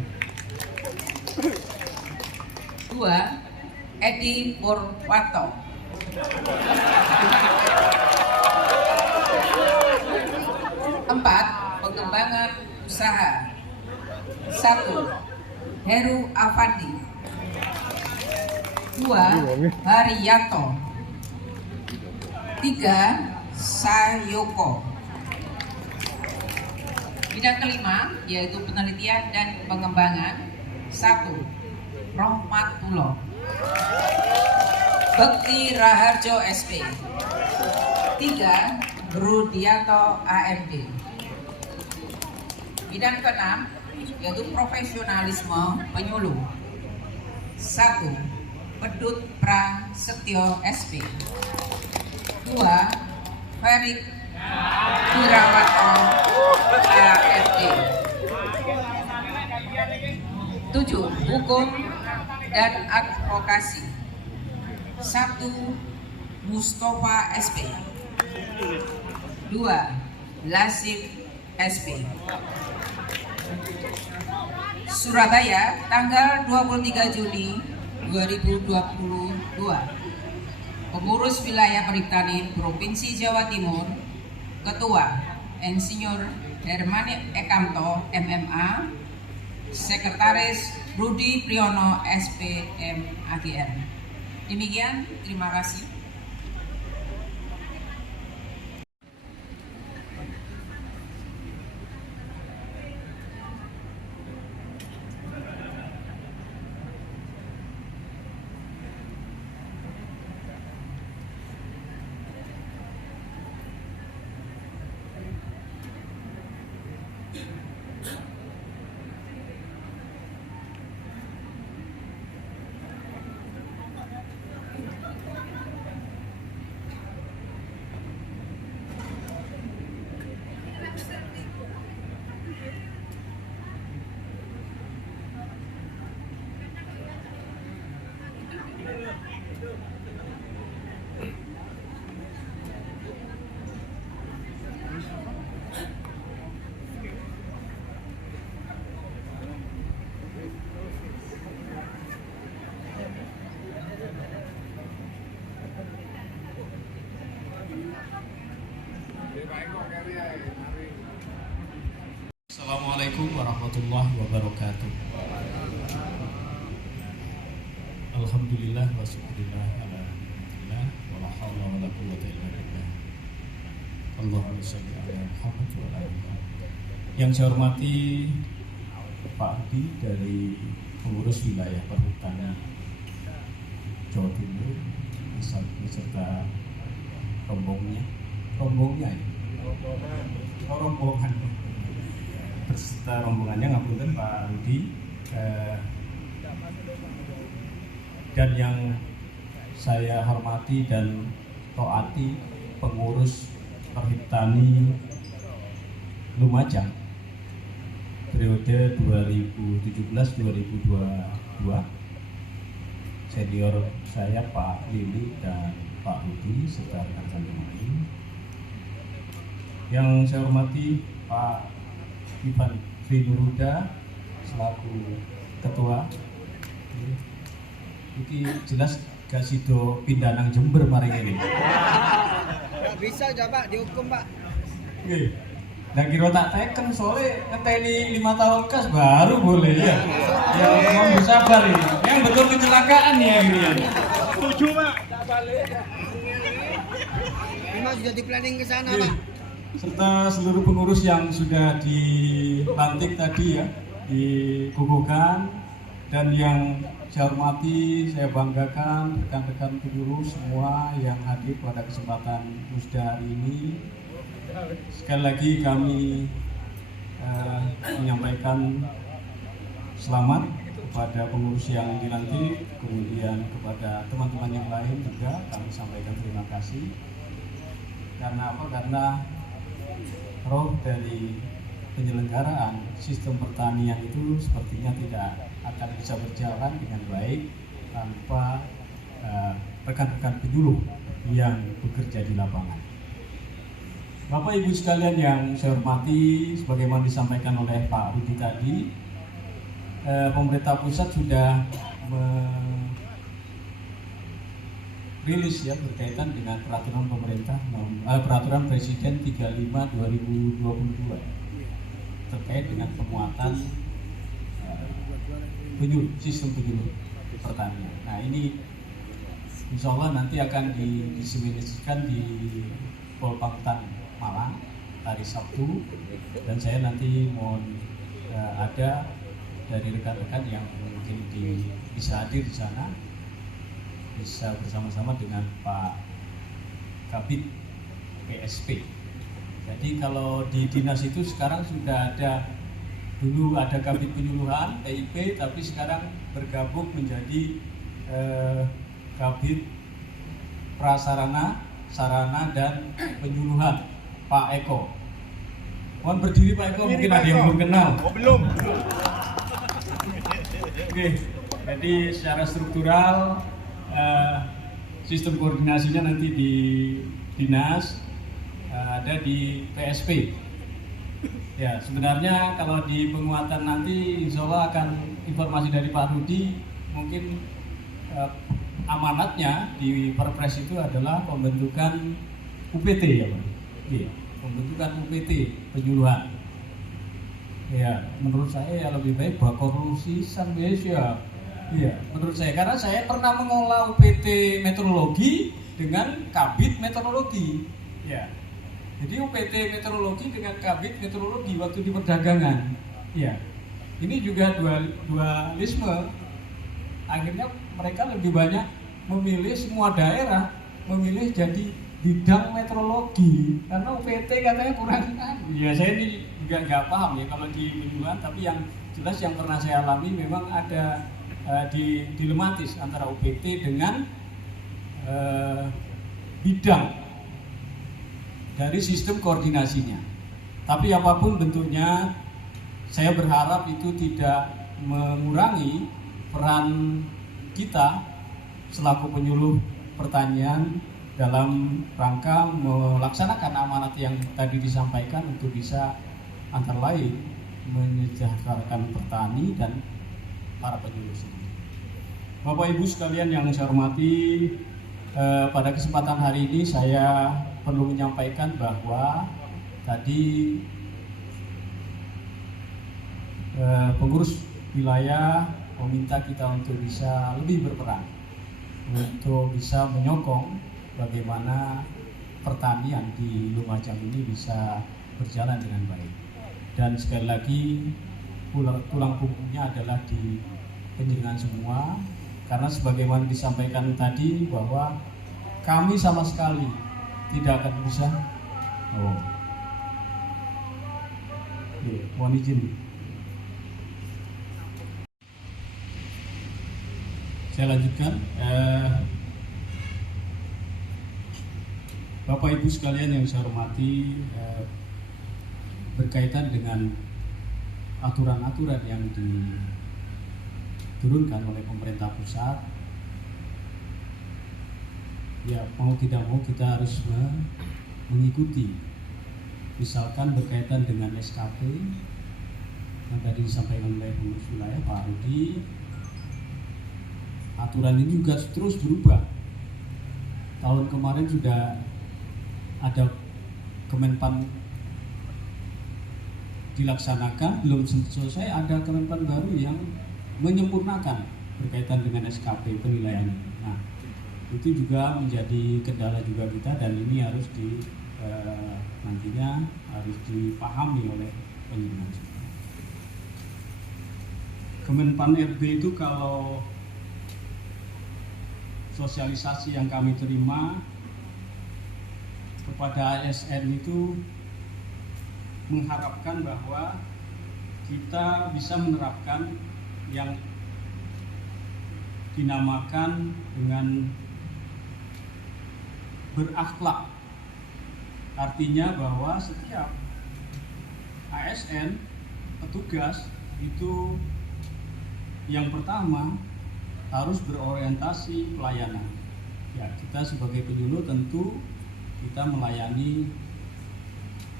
2. Edi Purwanto. 4. Pengembangan usaha. 1. Heru Afandi. 2. Haryanto. 3. Sayoko. Bidang kelima yaitu penelitian dan pengembangan. 1. Rohmatullah Bekti Raharjo SP. 3. Rudianto AMD. Bidang keenam yaitu profesionalisme penyuluh. 1. Pedut Prasetyo SP. 2. Ferik Wirawato AFD. 7. Hukum dan advokasi. 1. Mustafa SP. 2. Lasif SP. Surabaya, tanggal 23 Juni 2022. Pengurus Wilayah Perhiptani Provinsi Jawa Timur, Ketua Insinyur Hermano Ekamto MMA, Sekretaris Rudi Priyono SPM AGR. Demikian, terima kasih. Assalamualaikum warahmatullahi wabarakatuh. Alhamdulillah wa syukurillah ala ni'matillah wa la haula wa la quwwata illa billah. Allahumma shalli ala Muhammad wa ala ali Muhammad. Yang saya hormati Pak Adi dari pengurus wilayah perhutanan Jawa Timur beserta rombongan beserta rombongannya, ngapunten Pak Rudi, dan yang saya hormati dan taati pengurus Perhutani Lumajang periode 2017-2022, senior saya Pak Lili dan Pak Rudi serta rekan-rekan yang lain. Yang saya hormati Pak Ivan Frinuruda selaku ketua. Ini jelas gak sido pindah nang Jember maring ini. Gak bisa aja Pak, dihukum Pak. Oke. Nah kira tak teken soalnya ngeteni 5 tahun kas baru boleh ya. Ya mohon bersabar ini. Yang betul kecelakaan ya ini ya. Setuju Pak. Ini sudah di planning ke sana Pak. Serta seluruh pengurus yang sudah dilantik tadi ya, dikukuhkan, dan yang saya hormati, saya banggakan rekan-rekan pengurus semua yang hadir pada kesempatan musda hari ini. Sekali lagi kami menyampaikan selamat kepada pengurus yang dilantik, kemudian kepada teman-teman yang lain juga kami sampaikan terima kasih. Karena apa? Karena roh dari penyelenggaraan sistem pertanian itu sepertinya tidak akan bisa berjalan dengan baik tanpa rekan-rekan penyuluh yang bekerja di lapangan. Bapak Ibu sekalian yang saya hormati, sebagaimana disampaikan oleh Pak Rudi tadi, pemerintah pusat sudah rilis ya berkaitan dengan peraturan pemerintah peraturan Presiden 35/2022 terkait dengan penguatan sistem penyuluh pertanian. Nah ini insya Allah nanti akan diseminasikan di Polpangtan Malang hari Sabtu, dan saya nanti mohon ada dari rekan-rekan yang mungkin bisa hadir di sana, bisa bersama-sama dengan Pak Kabid PSP. Jadi kalau di dinas itu sekarang sudah ada, dulu ada Kabid Penyuluhan PIP, tapi sekarang bergabung menjadi Kabid Prasarana, Sarana dan Penyuluhan Pak Eko. Mohon berdiri Pak Eko, mungkin ada yang belum kenal. Oh belum. Oke, jadi secara struktural sistem koordinasinya nanti di dinas, ada di PSP. Ya, sebenarnya kalau di penguatan nanti insya Allah akan informasi dari Pak Rudi, mungkin amanatnya di Perpres itu adalah pembentukan UPT ya Pak. Iya, pembentukan UPT penyuluhan. Ya, menurut saya ya lebih baik bakor lusisan ya. Iya, menurut saya, karena saya pernah mengolah UPT meteorologi dengan Kabid meteorologi. Ya. Jadi UPT meteorologi dengan Kabid meteorologi waktu di perdagangan. Ya. Ini juga dualisme. Akhirnya mereka lebih banyak memilih, semua daerah memilih jadi bidang meteorologi karena UPT katanya kurang. Ya saya ini juga nggak paham ya kalau di penyuluhan, tapi yang jelas yang pernah saya alami memang ada dilematis antara UPT dengan bidang dari sistem koordinasinya. Tapi apapun bentuknya, saya berharap itu tidak mengurangi peran kita selaku penyuluh pertanian dalam rangka melaksanakan amanat yang tadi disampaikan untuk bisa antara lain menyejahterakan petani dan para penyuluh sendiri. Bapak Ibu sekalian yang saya hormati, pada kesempatan hari ini saya perlu menyampaikan bahwa tadi pengurus wilayah meminta kita untuk bisa lebih berperan, untuk bisa menyokong bagaimana pertanian di Lumajang ini bisa berjalan dengan baik. Dan sekali lagi tulang punggungnya adalah di penjenengan semua, karena sebagaimana disampaikan tadi bahwa kami sama sekali tidak akan bisa. Mohon izin. Saya lanjutkan. Bapak Ibu sekalian yang saya hormati, berkaitan dengan aturan-aturan yang diturunkan oleh pemerintah pusat, ya mau tidak mau kita harus mengikuti. Misalkan berkaitan dengan SKP yang tadi disampaikan oleh pengurus wilayah Pak Rudi, aturan ini juga terus berubah. Tahun kemarin sudah ada Kemenpan dilaksanakan, belum selesai ada Kemenpan baru yang menyempurnakan berkaitan dengan SKP penilaian. Nah, itu juga menjadi kendala juga kita, dan ini harus nantinya harus dipahami oleh penjenengan. Kemenpan RB itu kalau sosialisasi yang kami terima kepada ASN itu mengharapkan bahwa kita bisa menerapkan yang dinamakan dengan berakhlak. Artinya bahwa setiap ASN, petugas itu yang pertama harus berorientasi pelayanan. Ya, kita sebagai penyuluh tentu kita melayani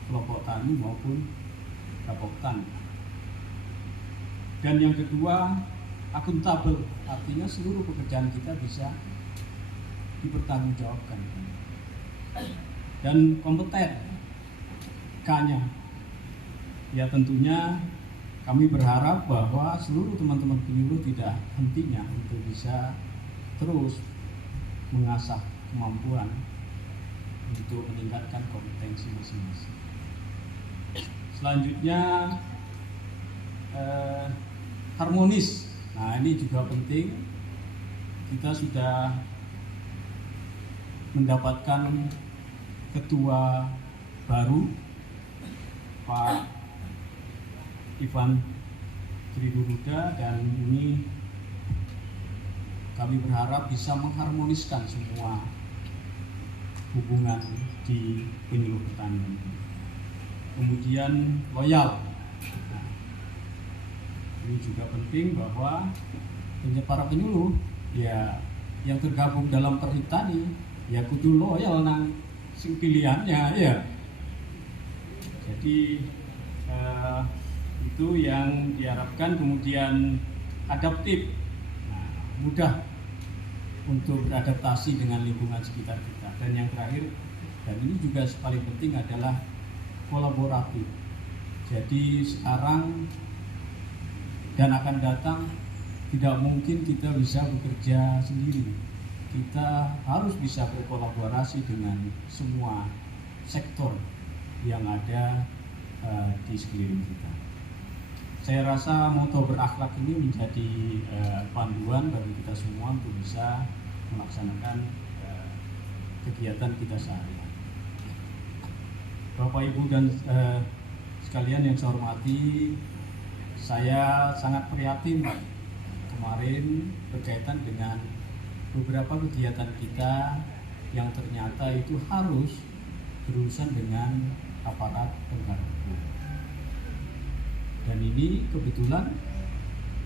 kelompok tani maupun kelompok tani. Dan yang kedua, akuntabel, artinya seluruh pekerjaan kita bisa dipertanggungjawabkan. Dan kompeten, K-nya. Ya tentunya kami berharap bahwa seluruh teman-teman penyuluh tidak hentinya untuk bisa terus mengasah kemampuan untuk meningkatkan kompetensi masing-masing. Selanjutnya harmonis. Nah, ini juga penting. Kita sudah mendapatkan ketua baru, Pak Ivan Triduruda, dan ini kami berharap bisa mengharmoniskan semua hubungan di penyuluh pertanian. Kemudian loyal. Nah, ini juga penting bahwa para penyuluh ya yang tergabung dalam perhitani ya kudu loyal nang sing pilihannya ya. Jadi itu yang diharapkan. Kemudian adaptif, nah, mudah untuk beradaptasi dengan lingkungan sekitar kita. Dan yang terakhir, dan ini juga paling penting adalah kolaboratif. Jadi sekarang dan akan datang tidak mungkin kita bisa bekerja sendiri. Kita harus bisa berkolaborasi dengan semua sektor yang ada di sekeliling kita. Saya rasa moto berakhlak ini menjadi panduan bagi kita semua untuk bisa melaksanakan kegiatan kita sehari-hari. Bapak Ibu dan sekalian yang saya hormati, saya sangat prihatin kemarin berkaitan dengan beberapa kegiatan kita yang ternyata itu harus berurusan dengan aparat penegak hukum. Dan ini kebetulan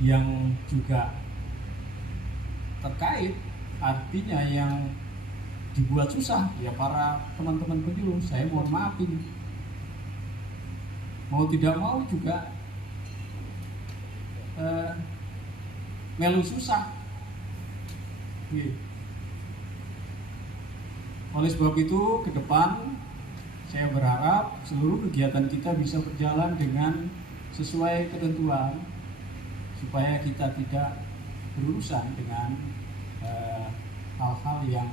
yang juga terkait, artinya yang dibuat susah ya para teman-teman penyuluh. Saya mohon maafin, mau tidak mau juga melu susah. Oleh sebab itu, ke depan saya berharap seluruh kegiatan kita bisa berjalan dengan sesuai ketentuan, supaya kita tidak berurusan dengan hal-hal yang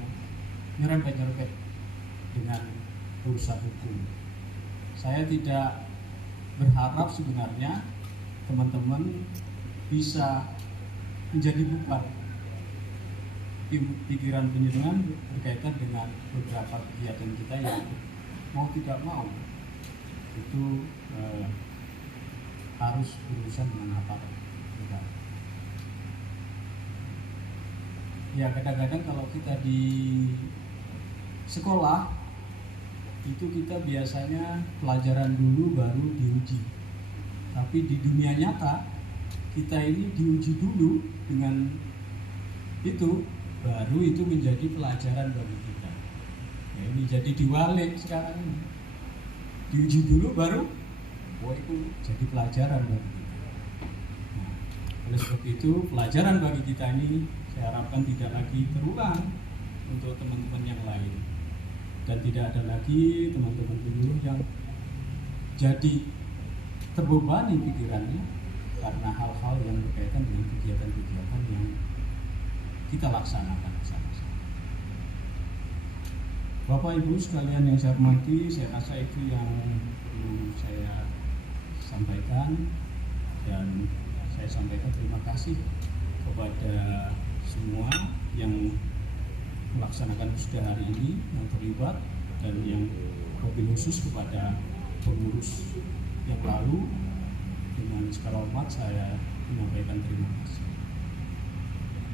nyerempet-nyerempet dengan urusan hukum. Saya tidak berharap sebenarnya teman-teman bisa menjadi beban pikiran penjenengan berkaitan dengan beberapa kegiatan kita yang mau tidak mau itu harus berurusan dengan aparat negara. Ya, kadang-kadang kalau kita di sekolah itu kita biasanya pelajaran dulu baru diuji. Tapi di dunia nyata kita ini diuji dulu dengan itu, baru itu menjadi pelajaran bagi kita. Ya, ini jadi diwalik sekarang ini. Diuji dulu baru itu jadi pelajaran bagi kita. Nah, oleh sebab itu pelajaran bagi kita ini saya harapkan tidak lagi terulang untuk teman-teman yang lain, dan tidak ada lagi teman-teman penyuluh yang jadi terbebani pikirannya karena hal-hal yang berkaitan dengan kegiatan-kegiatan yang kita laksanakan bersama-sama. Bapak Ibu sekalian yang saya hormati, saya rasa itu yang perlu saya sampaikan, dan saya sampaikan terima kasih kepada semua yang melaksanakan wisuda hari ini, yang terlibat, dan yang lebih khusus kepada pengurus yang lalu. Dengan segala hormat saya menyampaikan terima kasih.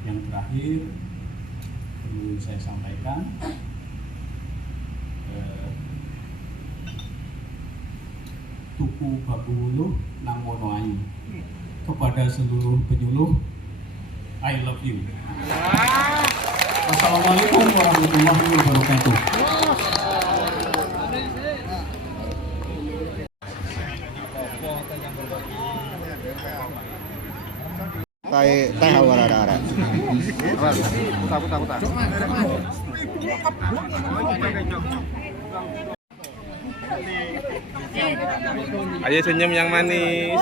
Yang terakhir perlu saya sampaikan, tuku babu wuluh nang wono ayu. Kepada seluruh penyuluh, I love you. Wassalamualaikum warahmatullahi wabarakatuh. Teh awara-ara. Takut. Ayo senyum yang manis.